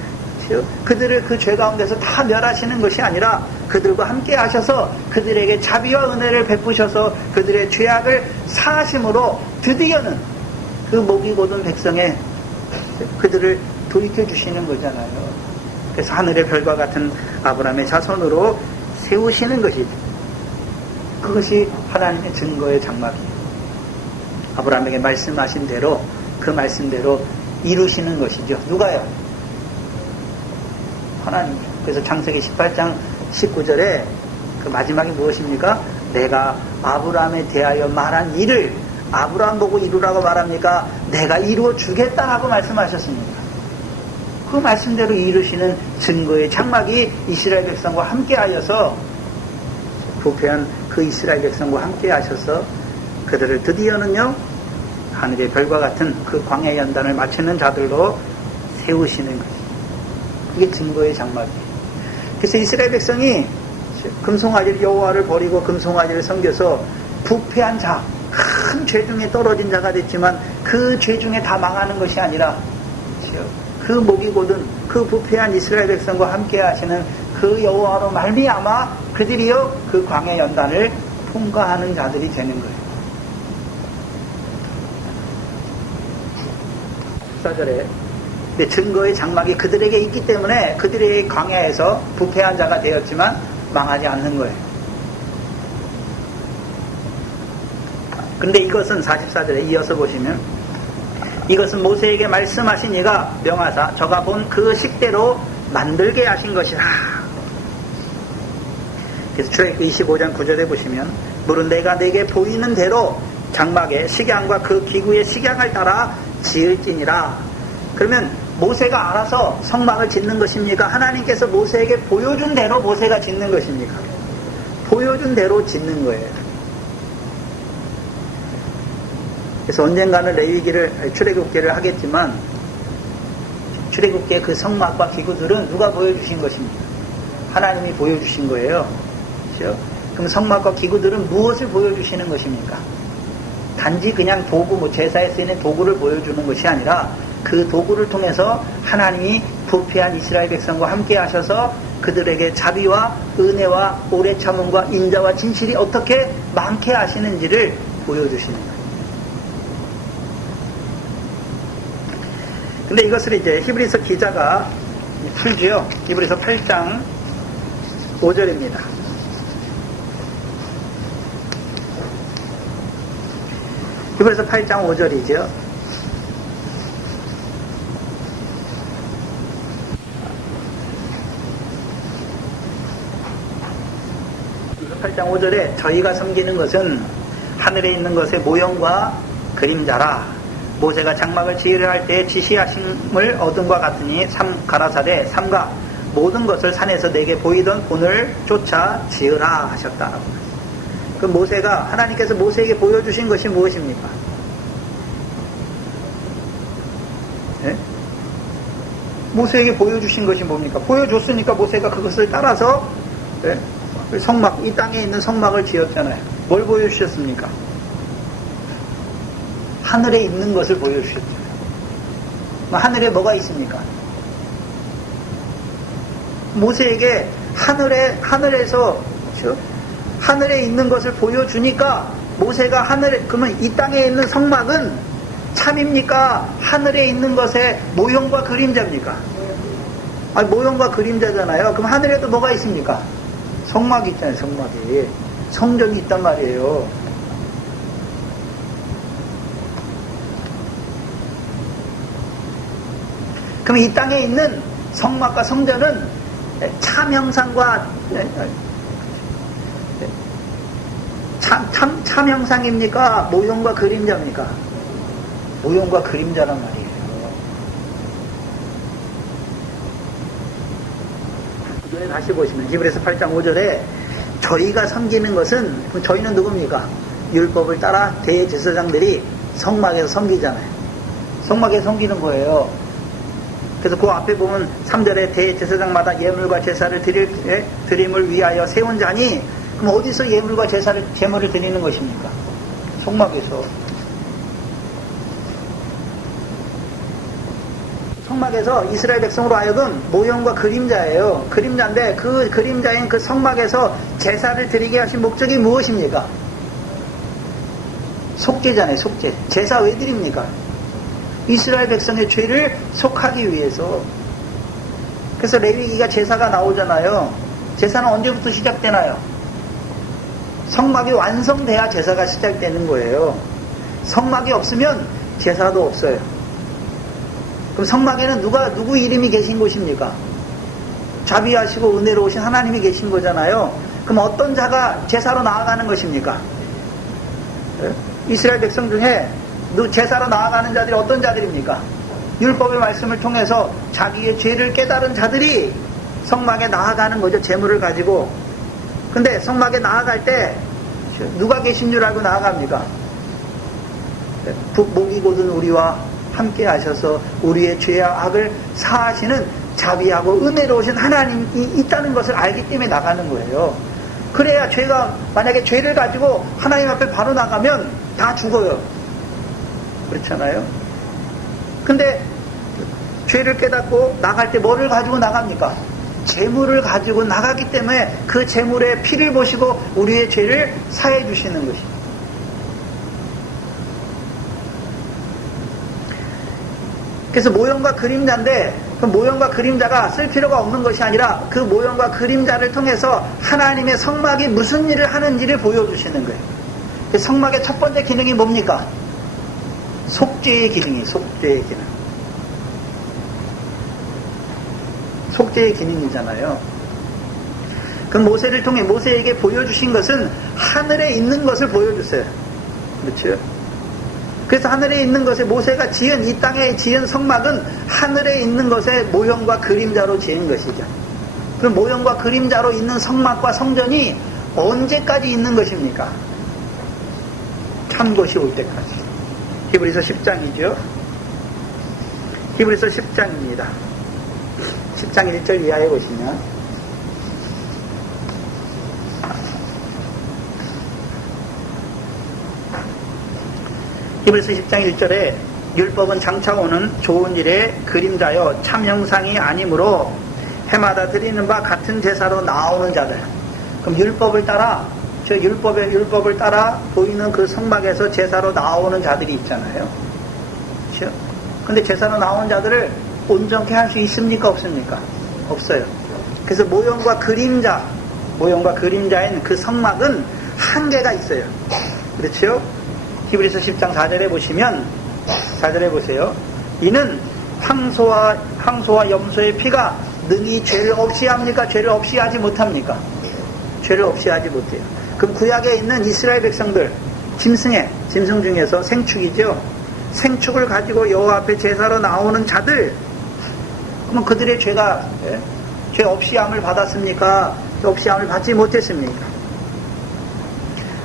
그들을 그 죄 가운데서 다 멸하시는 것이 아니라 그들과 함께 하셔서 그들에게 자비와 은혜를 베푸셔서 그들의 죄악을 사하심으로 드디어는 그 목이 곧은 백성의 그들을 돌이켜주시는 거잖아요. 그래서 하늘의 별과 같은 아브라함의 자손으로 세우시는 것이죠. 그것이 하나님의 증거의 장막이에요. 아브라함에게 말씀하신 대로 그 말씀대로 이루시는 것이죠. 누가요? 하나님. 그래서 창세기 18장 19절에 그 마지막이 무엇입니까? 내가 아브라함에 대하여 말한 일을 아브라함 보고 이루라고 말합니까? 내가 이루어 주겠다라고 말씀하셨습니다. 그 말씀대로 이루시는 증거의 장막이 이스라엘 백성과 함께 하여서 부패한 그 이스라엘 백성과 함께 하셔서 그들을 드디어는요 하늘의 별과 같은 그 광야 연단을 마치는 자들로 세우시는 거예요. 그게 증거의 장막이에요. 그래서 이스라엘 백성이 금송아지 여호와를 버리고 금송아지를 섬겨서 부패한 자, 큰 죄 중에 떨어진 자가 됐지만 그 죄 중에 다 망하는 것이 아니라 그 목이 곧은 그 부패한 이스라엘 백성과 함께 하시는 그 여호와로 말미암아 그들이요 그 광야 연단을 통과하는 자들이 되는 거예요. 14절에 증거의 장막이 그들에게 있기 때문에 그들의 광야에서 부패한 자가 되었지만 망하지 않는 거예요. 그런데 이것은 44절에 이어서 보시면 이것은 모세에게 말씀하신 이가 명하사 저가 본 그 식대로 만들게 하신 것이라. 그래서 출애굽기 25장 9절에 보시면 물은 내가 내게 보이는 대로 장막의 식양과 그 기구의 식양을 따라 지을지니라. 그러면 모세가 알아서 성막을 짓는 것입니까? 하나님께서 모세에게 보여준 대로 모세가 짓는 것입니까? 보여준 대로 짓는 거예요. 그래서 언젠가는 레위기를 출애굽기를 하겠지만 출애굽기의 그 성막과 기구들은 누가 보여주신 것입니까? 하나님이 보여주신 거예요. 그렇죠? 그럼 성막과 기구들은 무엇을 보여주시는 것입니까? 단지 그냥 도구, 제사에 쓰이는 도구를 보여주는 것이 아니라 그 도구를 통해서 하나님이 부패한 이스라엘 백성과 함께 하셔서 그들에게 자비와 은혜와 오래 참음과 인자와 진실이 어떻게 많게 하시는지를 보여주시는 거예요. 근데 이것을 이제 히브리서 기자가 풀지요. 히브리서 8장 5절입니다. 히브리서 8장 5절이죠. 8장 5절에 저희가 섬기는 것은 하늘에 있는 것의 모형과 그림자라. 모세가 장막을 지으려 할 때 지시하심을 얻은과 같으니 가라사대 삼가 모든 것을 산에서 내게 보이던 본을 쫓아 지으라 하셨다. 그 모세가 하나님께서 모세에게 보여주신 것이 무엇입니까? 네? 모세에게 보여주신 것이 뭡니까? 보여줬으니까 모세가 그것을 따라서 네? 성막, 이 땅에 있는 성막을 지었잖아요. 뭘 보여주셨습니까? 하늘에 있는 것을 보여주셨죠. 하늘에 뭐가 있습니까? 모세에게 하늘에서, 그렇죠? 하늘에 있는 것을 보여주니까 모세가 그러면 이 땅에 있는 성막은 참입니까? 하늘에 있는 것의 모형과 그림자입니까? 아니, 모형과 그림자잖아요. 그럼 하늘에도 뭐가 있습니까? 성막이 있잖아요, 성막이. 성전이 있단 말이에요. 그럼 이 땅에 있는 성막과 성전은 참형상과 참형상입니까? 모형과 그림자입니까? 모형과 그림자란 말이에요. 다시 보시면 히브리서 8장 5절에 저희가 섬기는 것은, 저희는 누굽니까? 율법을 따라 대제사장들이 성막에서 섬기잖아요. 성막에 섬기는 거예요. 그래서 그 앞에 보면 3절에 대제사장마다 예물과 제사를 드림을 위하여 세운 자니, 그럼 어디서 예물과 제물을 드리는 것입니까? 성막에서. 성막에서 이스라엘 백성으로 하여금 모형과 그림자예요. 그림자인데 그 그림자인 그 성막에서 제사를 드리게 하신 목적이 무엇입니까? 속죄잖아요, 속죄. 제사 왜 드립니까? 이스라엘 백성의 죄를 속하기 위해서. 그래서 레위기가 제사가 나오잖아요. 제사는 언제부터 시작되나요? 성막이 완성돼야 제사가 시작되는 거예요. 성막이 없으면 제사도 없어요. 그럼 성막에는 누구 이름이 계신 곳입니까? 자비하시고 은혜로우신 하나님이 계신 거잖아요. 그럼 어떤 자가 제사로 나아가는 것입니까? 이스라엘 백성 중에 제사로 나아가는 자들이 어떤 자들입니까? 율법의 말씀을 통해서 자기의 죄를 깨달은 자들이 성막에 나아가는 거죠. 제물을 가지고. 근데 성막에 나아갈 때 누가 계신 줄 알고 나아갑니까? 목이 곧은 우리와 함께 하셔서 우리의 죄와 악을 사하시는 자비하고 은혜로우신 하나님이 있다는 것을 알기 때문에 나가는 거예요. 그래야 죄가, 만약에 죄를 가지고 하나님 앞에 바로 나가면 다 죽어요. 그렇잖아요. 근데 죄를 깨닫고 나갈 때 뭐를 가지고 나갑니까? 재물을 가지고 나가기 때문에 그 재물의 피를 보시고 우리의 죄를 사해 주시는 것입니다. 그래서 모형과 그림자인데 그 모형과 그림자가 쓸 필요가 없는 것이 아니라 그 모형과 그림자를 통해서 하나님의 성막이 무슨 일을 하는지를 보여주시는 거예요. 그 성막의 첫 번째 기능이 뭡니까? 속죄의 기능이에요. 속죄의 기능. 속죄의 기능이잖아요. 그 모세를 통해 모세에게 보여주신 것은 하늘에 있는 것을 보여주세요. 그렇죠? 그래서 하늘에 있는 것에 모세가 지은 이 땅에 지은 성막은 하늘에 있는 것의 모형과 그림자로 지은 것이죠. 그 모형과 그림자로 있는 성막과 성전이 언제까지 있는 것입니까? 참 것이 올 때까지. 히브리서 10장이죠. 히브리서 10장입니다. 10장 1절 이하에 보시면 히브리서 10장 1절에 율법은 장차 오는 좋은 일의 그림자여 참 형상이 아니므로 해마다 드리는 바 같은 제사로 나오는 자들. 그럼 율법을 따라 율법을 따라 보이는 그 성막에서 제사로 나오는 자들이 있잖아요. 그렇죠? 근데 제사로 나오는 자들을 온전케 할 수 있습니까? 없습니까? 없어요. 그래서 모형과 그림자인 그 성막은 한계가 있어요. 그렇죠? 히브리서 10장 4절에 보시면 4절에 보세요. 이는 황소와 염소의 피가 능히 죄를 없이 합니까? 죄를 없이 하지 못합니까? 죄를 없이 하지 못해요. 그럼 구약에 있는 이스라엘 백성들 짐승 중에서 생축이죠. 생축을 가지고 여호와 앞에 제사로 나오는 자들, 그러면 그들의 죄가 죄 없이 함을 받았습니까? 없이 함을 받지 못했습니까?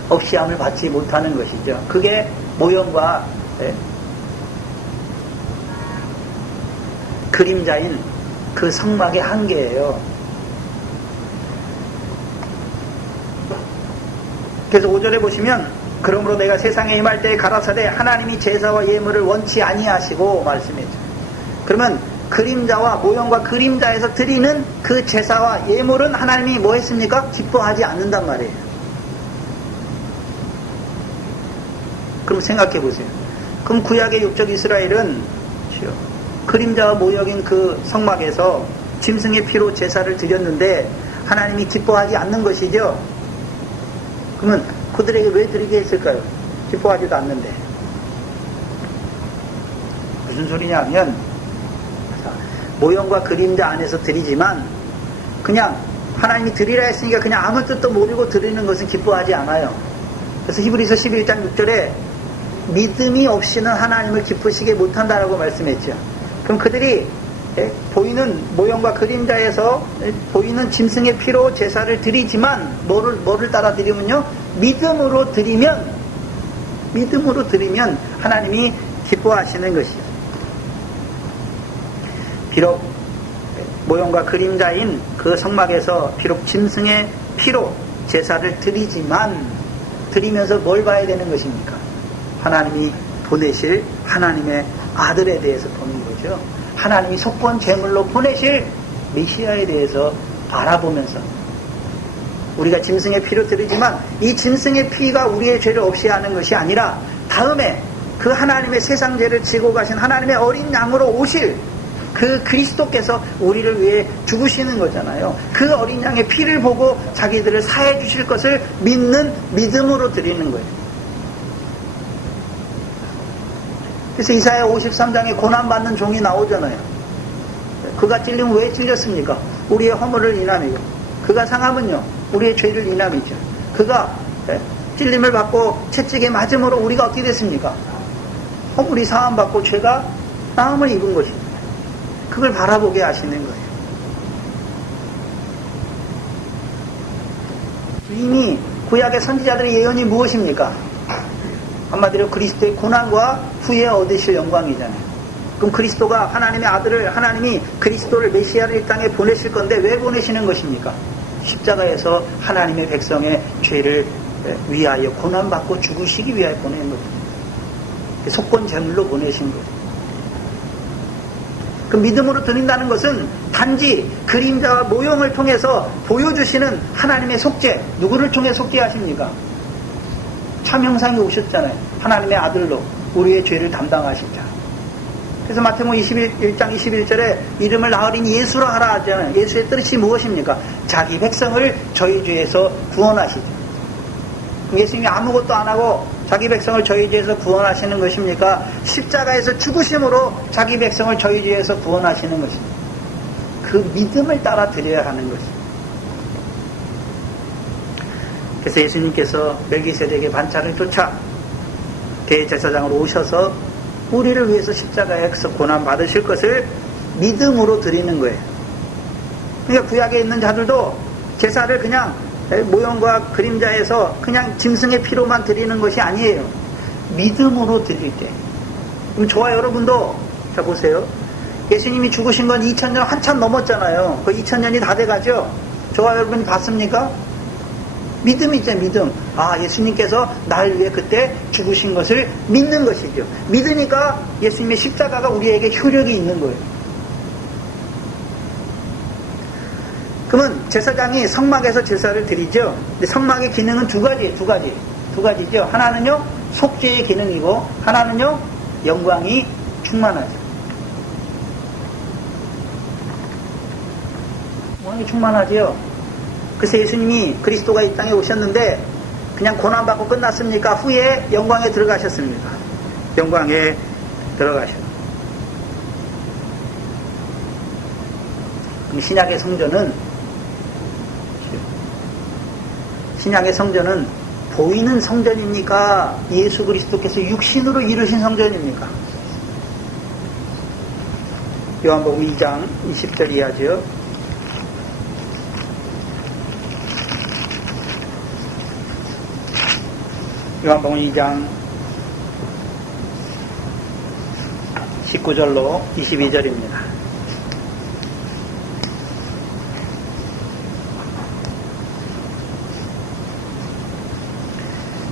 없이 함을 받지 못하는 것이죠. 그게 모형과 그림자인 그 성막의 한계예요. 그래서 5절에 보시면 그러므로 내가 세상에 임할 때에 가라사대 하나님이 제사와 예물을 원치 아니하시고 말씀했죠. 그러면 그림자와 모형과 그림자에서 드리는 그 제사와 예물은 하나님이 뭐 했습니까? 기뻐하지 않는단 말이에요. 그럼 생각해 보세요. 그럼 구약의 육적 이스라엘은 그림자와 모형인 그 성막에서 짐승의 피로 제사를 드렸는데 하나님이 기뻐하지 않는 것이죠. 그러면 그들에게 왜 드리게 했을까요? 기뻐하지도 않는데. 무슨 소리냐 하면 모형과 그림자 안에서 드리지만 그냥 하나님이 드리라 했으니까 그냥 아무 뜻도 모르고 드리는 것은 기뻐하지 않아요. 그래서 히브리서 11장 6절에 믿음이 없이는 하나님을 기쁘시게 못한다라고 말씀했죠. 그럼 그들이 보이는 모형과 그림자에서 보이는 짐승의 피로 제사를 드리지만 뭐를 따라 드리면요? 믿음으로 드리면 하나님이 기뻐하시는 것이요. 비록 모형과 그림자인 그 성막에서 비록 짐승의 피로 제사를 드리면서 뭘 봐야 되는 것입니까? 하나님이 보내실 하나님의 아들에 대해서 보는 거죠. 하나님이 속건 제물로 보내실 메시아에 대해서 바라보면서 우리가 짐승의 피로 드리지만 이 짐승의 피가 우리의 죄를 없이 하는 것이 아니라 다음에 그 하나님의 세상 죄를 지고 가신 하나님의 어린 양으로 오실 그 그리스도께서 우리를 위해 죽으시는 거잖아요. 그 어린 양의 피를 보고 자기들을 사해 주실 것을 믿는 믿음으로 드리는 거예요. 그래서 이사야 53장에 고난받는 종이 나오잖아요. 그가 찔리면 왜 찔렸습니까? 우리의 허물을 인함이고, 그가 상함은요 우리의 죄를 인함이죠. 그가 찔림을 받고 채찍에 맞음으로 우리가 어떻게 됐습니까? 허물이 사함받고 죄가 나음을 입은 것입니다. 그걸 바라보게 하시는 거예요. 이미 구약의 선지자들의 예언이 무엇입니까? 한마디로 그리스도의 고난과 후에 얻으실 영광이잖아요. 그럼 그리스도가 하나님의 아들을, 하나님이 그리스도를 메시아를 이 땅에 보내실 건데 왜 보내시는 것입니까? 십자가에서 하나님의 백성의 죄를 위하여 고난받고 죽으시기 위하여 보낸 거죠. 속건 제물로 보내신 거죠. 그 믿음으로 드린다는 것은 단지 그림자와 모형을 통해서 보여주시는 하나님의 속죄, 누구를 통해 속죄하십니까? 참 형상이 오셨잖아요. 하나님의 아들로 우리의 죄를 담당하신 자. 그래서 마태복음 1장 21절에 이름을 나으린 예수라 하라 하잖아요. 예수의 뜻이 무엇입니까? 자기 백성을 저희 죄에서 구원하시죠. 예수님이 아무것도 안 하고 자기 백성을 저희 죄에서 구원하시는 것입니까? 십자가에서 죽으심으로 자기 백성을 저희 죄에서 구원하시는 것입니다. 그 믿음을 따라 드려야 하는 것입니다. 그래서 예수님께서 멜기세덱의 반차를 쫓아 대제사장으로 오셔서 우리를 위해서 십자가에서 고난 받으실 것을 믿음으로 드리는 거예요. 그러니까 구약에 있는 자들도 제사를 그냥 모형과 그림자에서 그냥 짐승의 피로만 드리는 것이 아니에요. 믿음으로 드릴 때. 그럼 저와 여러분도 자 보세요. 예수님이 죽으신 건 2000년 한참 넘었잖아요. 그 2000년이 다 돼가죠. 저와 여러분이 봤습니까? 믿음이죠, 믿음. 아, 예수님께서 나를 위해 그때 죽으신 것을 믿는 것이죠. 믿으니까 예수님의 십자가가 우리에게 효력이 있는 거예요. 그러면 제사장이 성막에서 제사를 드리죠. 근데 성막의 기능은 두 가지죠. 하나는요, 속죄의 기능이고, 하나는요, 영광이 충만하죠. 영광이 충만하죠. 그래서 예수님이 그리스도가 이 땅에 오셨는데 그냥 고난받고 끝났습니까? 후에 영광에 들어가셨습니다. 영광에 들어가셨습니다. 그럼 신약의 성전은 보이는 성전입니까? 예수 그리스도께서 육신으로 이루신 성전입니까? 요한복음 2장 20절 이하죠. 요한복음 2장 19절로 22절입니다.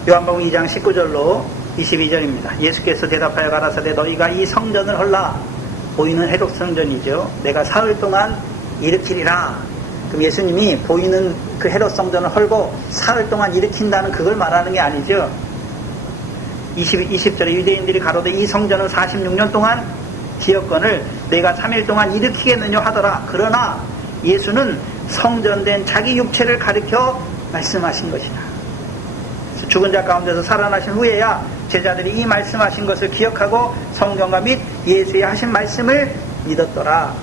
요한복음 2장 19절로 22절입니다. 예수께서 대답하여 가라사대 너희가 이 성전을 헐라. 보이는 헤롯 성전이죠. 내가 사흘 동안 일으키리라. 그럼 예수님이 보이는 그 헤롯 성전을 헐고 사흘 동안 일으킨다는 그걸 말하는 게 아니죠. 20절에 유대인들이 가로되 이 성전은 46년 동안 지었건을 내가 3일 동안 일으키겠느냐 하더라. 그러나 예수는 성전된 자기 육체를 가리켜 말씀하신 것이다. 죽은 자 가운데서 살아나신 후에야 제자들이 이 말씀하신 것을 기억하고 성경과 및 예수의 하신 말씀을 믿었더라.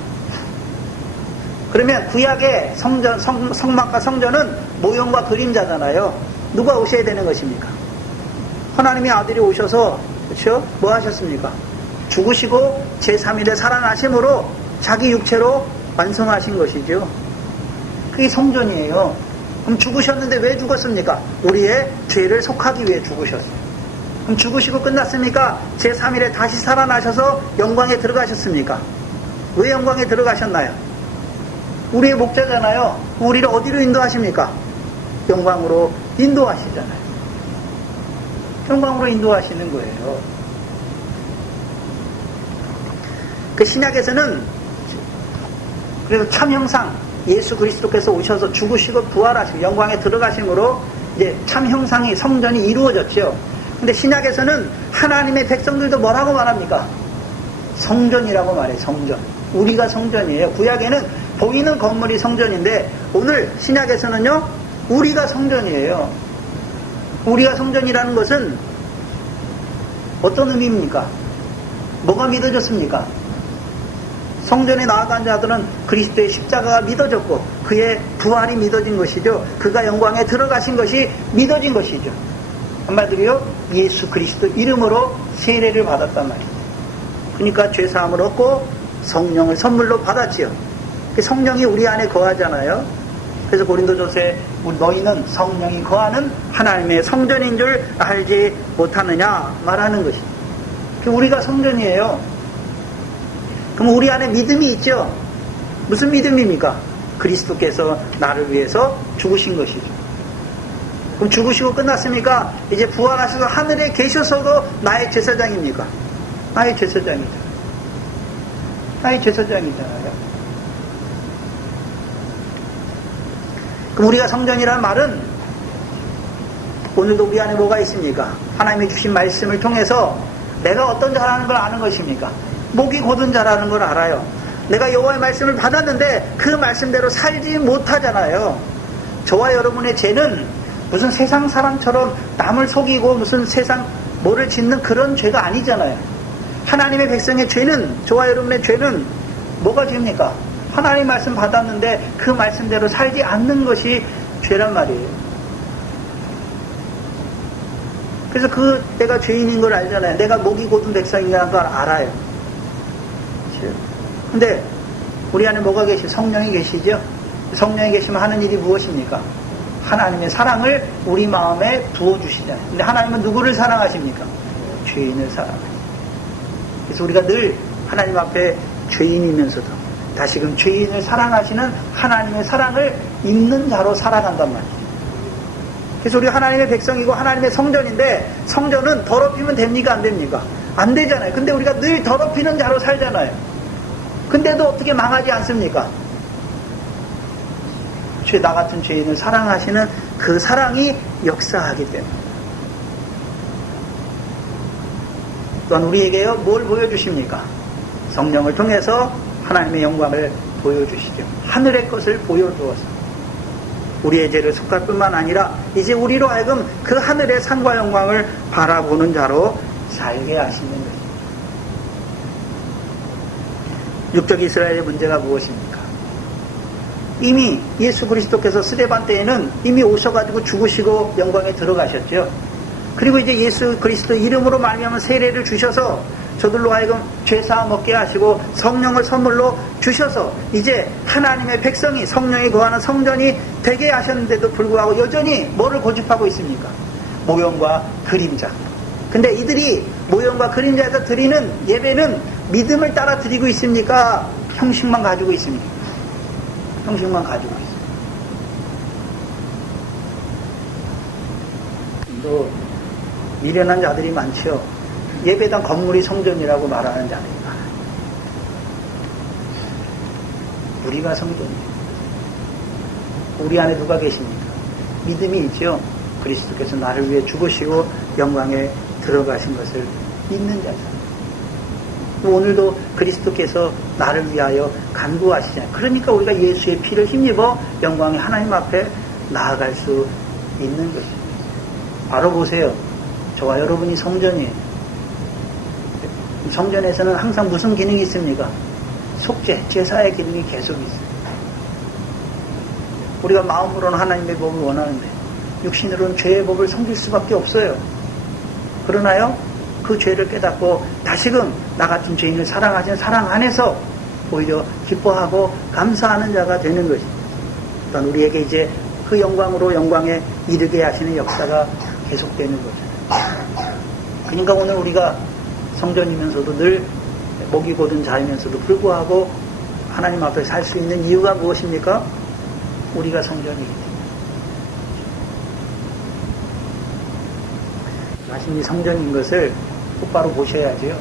그러면 구약의 성막과 성전은 모형과 그림자잖아요. 누가 오셔야 되는 것입니까? 하나님의 아들이 오셔서, 그렇죠? 뭐 하셨습니까? 죽으시고 제3일에 살아나심으로 자기 육체로 완성하신 것이죠. 그게 성전이에요. 그럼 죽으셨는데 왜 죽었습니까? 우리의 죄를 속하기 위해 죽으셨어요. 그럼 죽으시고 끝났습니까? 제3일에 다시 살아나셔서 영광에 들어가셨습니까? 왜 영광에 들어가셨나요? 우리의 목자잖아요. 우리를 어디로 인도하십니까? 영광으로 인도하시잖아요. 영광으로 인도하시는 거예요. 그 신약에서는 그래서 참 형상 예수 그리스도께서 오셔서 죽으시고 부활하시고 영광에 들어가심으로 이제 참 형상이 성전이 이루어졌죠. 근데 신약에서는 하나님의 백성들도 뭐라고 말합니까? 성전이라고 말해요. 성전. 우리가 성전이에요. 구약에는 보이는 건물이 성전인데 오늘 신약에서는요, 우리가 성전이에요. 우리가 성전이라는 것은 어떤 의미입니까? 뭐가 믿어졌습니까? 성전에 나아간 자들은 그리스도의 십자가가 믿어졌고 그의 부활이 믿어진 것이죠. 그가 영광에 들어가신 것이 믿어진 것이죠. 한마디로요, 예수 그리스도 이름으로 세례를 받았단 말이에요. 그러니까 죄사함을 얻고 성령을 선물로 받았지요. 성령이 우리 안에 거하잖아요. 그래서 고린도전서에 너희는 성령이 거하는 하나님의 성전인 줄 알지 못하느냐 말하는 것이죠. 우리가 성전이에요. 그럼 우리 안에 믿음이 있죠? 무슨 믿음입니까? 그리스도께서 나를 위해서 죽으신 것이죠. 그럼 죽으시고 끝났습니까? 이제 부활하셔서 하늘에 계셔서도 나의 제사장입니까? 나의 제사장이다. 나의 제사장이잖아요. 그럼 우리가 성전이라는 말은 오늘도 우리 안에 뭐가 있습니까? 하나님이 주신 말씀을 통해서 내가 어떤 자라는 걸 아는 것입니까? 목이 곧은 자라는 걸 알아요. 내가 여호와의 말씀을 받았는데 그 말씀대로 살지 못하잖아요. 저와 여러분의 죄는 무슨 세상 사람처럼 남을 속이고 무슨 세상 뭐를 짓는 그런 죄가 아니잖아요. 하나님의 백성의 죄는, 저와 여러분의 죄는 뭐가 죄입니까? 하나님 말씀 받았는데 그 말씀대로 살지 않는 것이 죄란 말이에요. 그래서 내가 죄인인 걸 알잖아요. 내가 목이 곧은 백성이라는 걸 알아요. 근데 우리 안에 뭐가 성령이 계시죠? 성령이 계시면 하는 일이 무엇입니까? 하나님의 사랑을 우리 마음에 부어주시잖아요. 근데 하나님은 누구를 사랑하십니까? 죄인을 사랑하십니다. 그래서 우리가 늘 하나님 앞에 죄인이면서도 다시금 죄인을 사랑하시는 하나님의 사랑을 입는 자로 살아간단 말이에요. 그래서 우리 하나님의 백성이고 하나님의 성전인데 성전은 더럽히면 됩니까? 안 됩니까? 안 되잖아요. 근데 우리가 늘 더럽히는 자로 살잖아요. 근데도 어떻게 망하지 않습니까? 나 같은 죄인을 사랑하시는 그 사랑이 역사하기 때문에. 또한 우리에게요, 뭘 보여주십니까? 성령을 통해서 하나님의 영광을 보여주시죠. 하늘의 것을 보여주어서 우리의 죄를 속할 뿐만 아니라 이제 우리로 하여금 그 하늘의 상과 영광을 바라보는 자로 살게 하시는 것입니다. 육적 이스라엘의 문제가 무엇입니까? 이미 예수 그리스도께서 스데반 때에는 이미 오셔가지고 죽으시고 영광에 들어가셨죠. 그리고 이제 예수 그리스도 이름으로 말미암아 세례를 주셔서 저들로 하여금 죄사함 얻게 하시고 성령을 선물로 주셔서 이제 하나님의 백성이 성령이 거하는 성전이 되게 하셨는데도 불구하고 여전히 뭐를 고집하고 있습니까? 모형과 그림자. 근데 이들이 모형과 그림자에서 드리는 예배는 믿음을 따라 드리고 있습니까? 형식만 가지고 있습니까? 형식만 가지고 있습니다. 또 미련한 자들이 많죠. 예배당 건물이 성전이라고 말하는 자들이 많아요. 우리가 성전이에요. 우리 안에 누가 계십니까? 믿음이 있죠. 그리스도께서 나를 위해 죽으시고 영광에 들어가신 것을 믿는 자죠. 오늘도 그리스도께서 나를 위하여 간구하시잖아요. 그러니까 우리가 예수의 피를 힘입어 영광의 하나님 앞에 나아갈 수 있는 것입니다. 바로 보세요. 저와 여러분이 성전이에요. 성전에서는 항상 무슨 기능이 있습니까? 속죄, 제사의 기능이 계속 있어요. 우리가 마음으로는 하나님의 법을 원하는데 육신으로는 죄의 법을 섬길 수밖에 없어요. 그러나요? 그 죄를 깨닫고 다시금 나 같은 죄인을 사랑하시는 사랑 안에서 오히려 기뻐하고 감사하는 자가 되는 것입니다. 또한 우리에게 이제 그 영광으로 영광에 이르게 하시는 역사가 계속되는 거죠. 그러니까 오늘 우리가 성전이면서도 늘 목이 곧은 자이면서도 불구하고 하나님 앞에 살 수 있는 이유가 무엇입니까? 우리가 성전이기 때문에. 자신이 성전인 것을 똑바로 보셔야죠.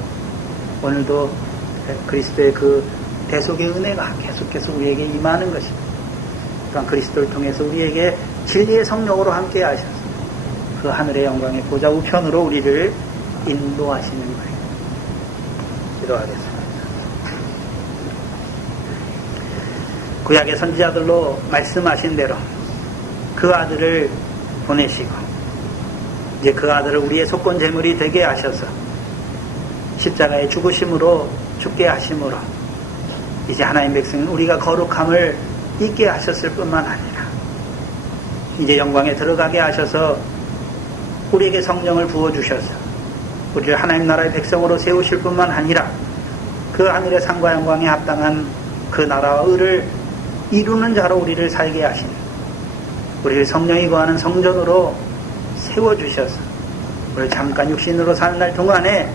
오늘도 그리스도의 그 대속의 은혜가 계속해서 우리에게 임하는 것입니다. 또한 그리스도를 통해서 우리에게 진리의 성령으로 함께 하셔서 그 하늘의 영광의 보좌 우편으로 우리를 인도하시는 거예요. 기도하겠습니다. 구약의 선지자들로 말씀하신 대로 그 아들을 보내시고 이제 그 아들을 우리의 속건 제물이 되게 하셔서 십자가의 죽으심으로 죽게 하심으로 이제 하나님 백성은 우리가 거룩함을 있게 하셨을 뿐만 아니라 이제 영광에 들어가게 하셔서 우리에게 성령을 부어주셔서 우리를 하나님 나라의 백성으로 세우실 뿐만 아니라 그 하늘의 상과 영광에 합당한 그 나라와 의를 이루는 자로 우리를 살게 하시는 우리를 성령이 거하는 성전으로 세워주셔서 우리를 잠깐 육신으로 사는 날 동안에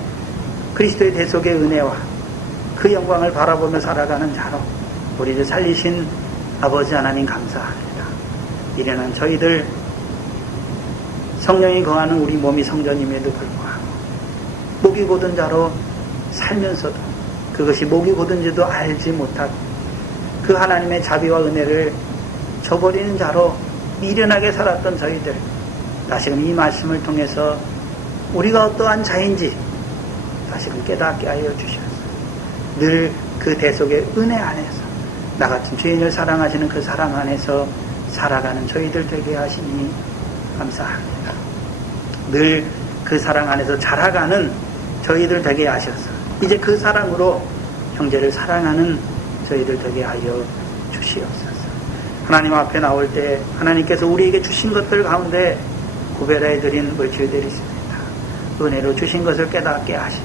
그리스도의 대속의 은혜와 그 영광을 바라보며 살아가는 자로 우리를 살리신 아버지 하나님 감사합니다. 이래는 저희들 성령이 거하는 우리 몸이 성전임에도 불구하고 목이 곧은 자로 살면서도 그것이 목이 곧은지도 알지 못하고 그 하나님의 자비와 은혜를 저버리는 자로 미련하게 살았던 저희들, 다시금 이 말씀을 통해서 우리가 어떠한 자인지 다시금 깨닫게 하여 주시옵소서. 늘 그 대속의 은혜 안에서 나 같은 죄인을 사랑하시는 그 사랑 안에서 살아가는 저희들 되게 하시니 감사합니다. 늘 그 사랑 안에서 자라가는 저희들 되게 하셔서 이제 그 사랑으로 형제를 사랑하는 저희들 되게 하여 주시옵소서. 하나님 앞에 나올 때 하나님께서 우리에게 주신 것들 가운데 구별해드린 물질들이 있습니다. 은혜로 주신 것을 깨닫게 하시고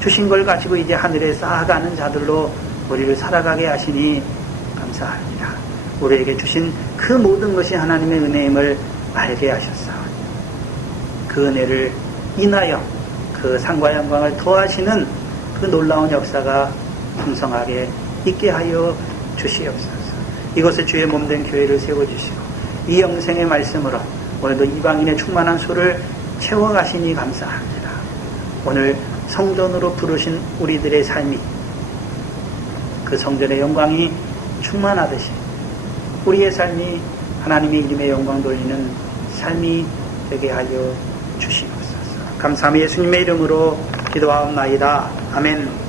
주신 걸 가지고 이제 하늘에 쌓아가는 자들로 우리를 살아가게 하시니 감사합니다. 우리에게 주신 그 모든 것이 하나님의 은혜임을 알게 하셨사오니 그 은혜를 인하여 그 상과 영광을 더하시는 그 놀라운 역사가 풍성하게 있게 하여 주시옵소서. 이곳에 주의 몸된 교회를 세워주시고 이 영생의 말씀으로 오늘도 이방인의 충만한 수를 채워가시니 감사합니다. 오늘 성전으로 부르신 우리들의 삶이 그 성전의 영광이 충만하듯이 우리의 삶이 하나님의 이름의 영광 돌리는 삶이 되게 하여 주시옵소서. 감사함이 예수님의 이름으로 기도하옵나이다. 아멘.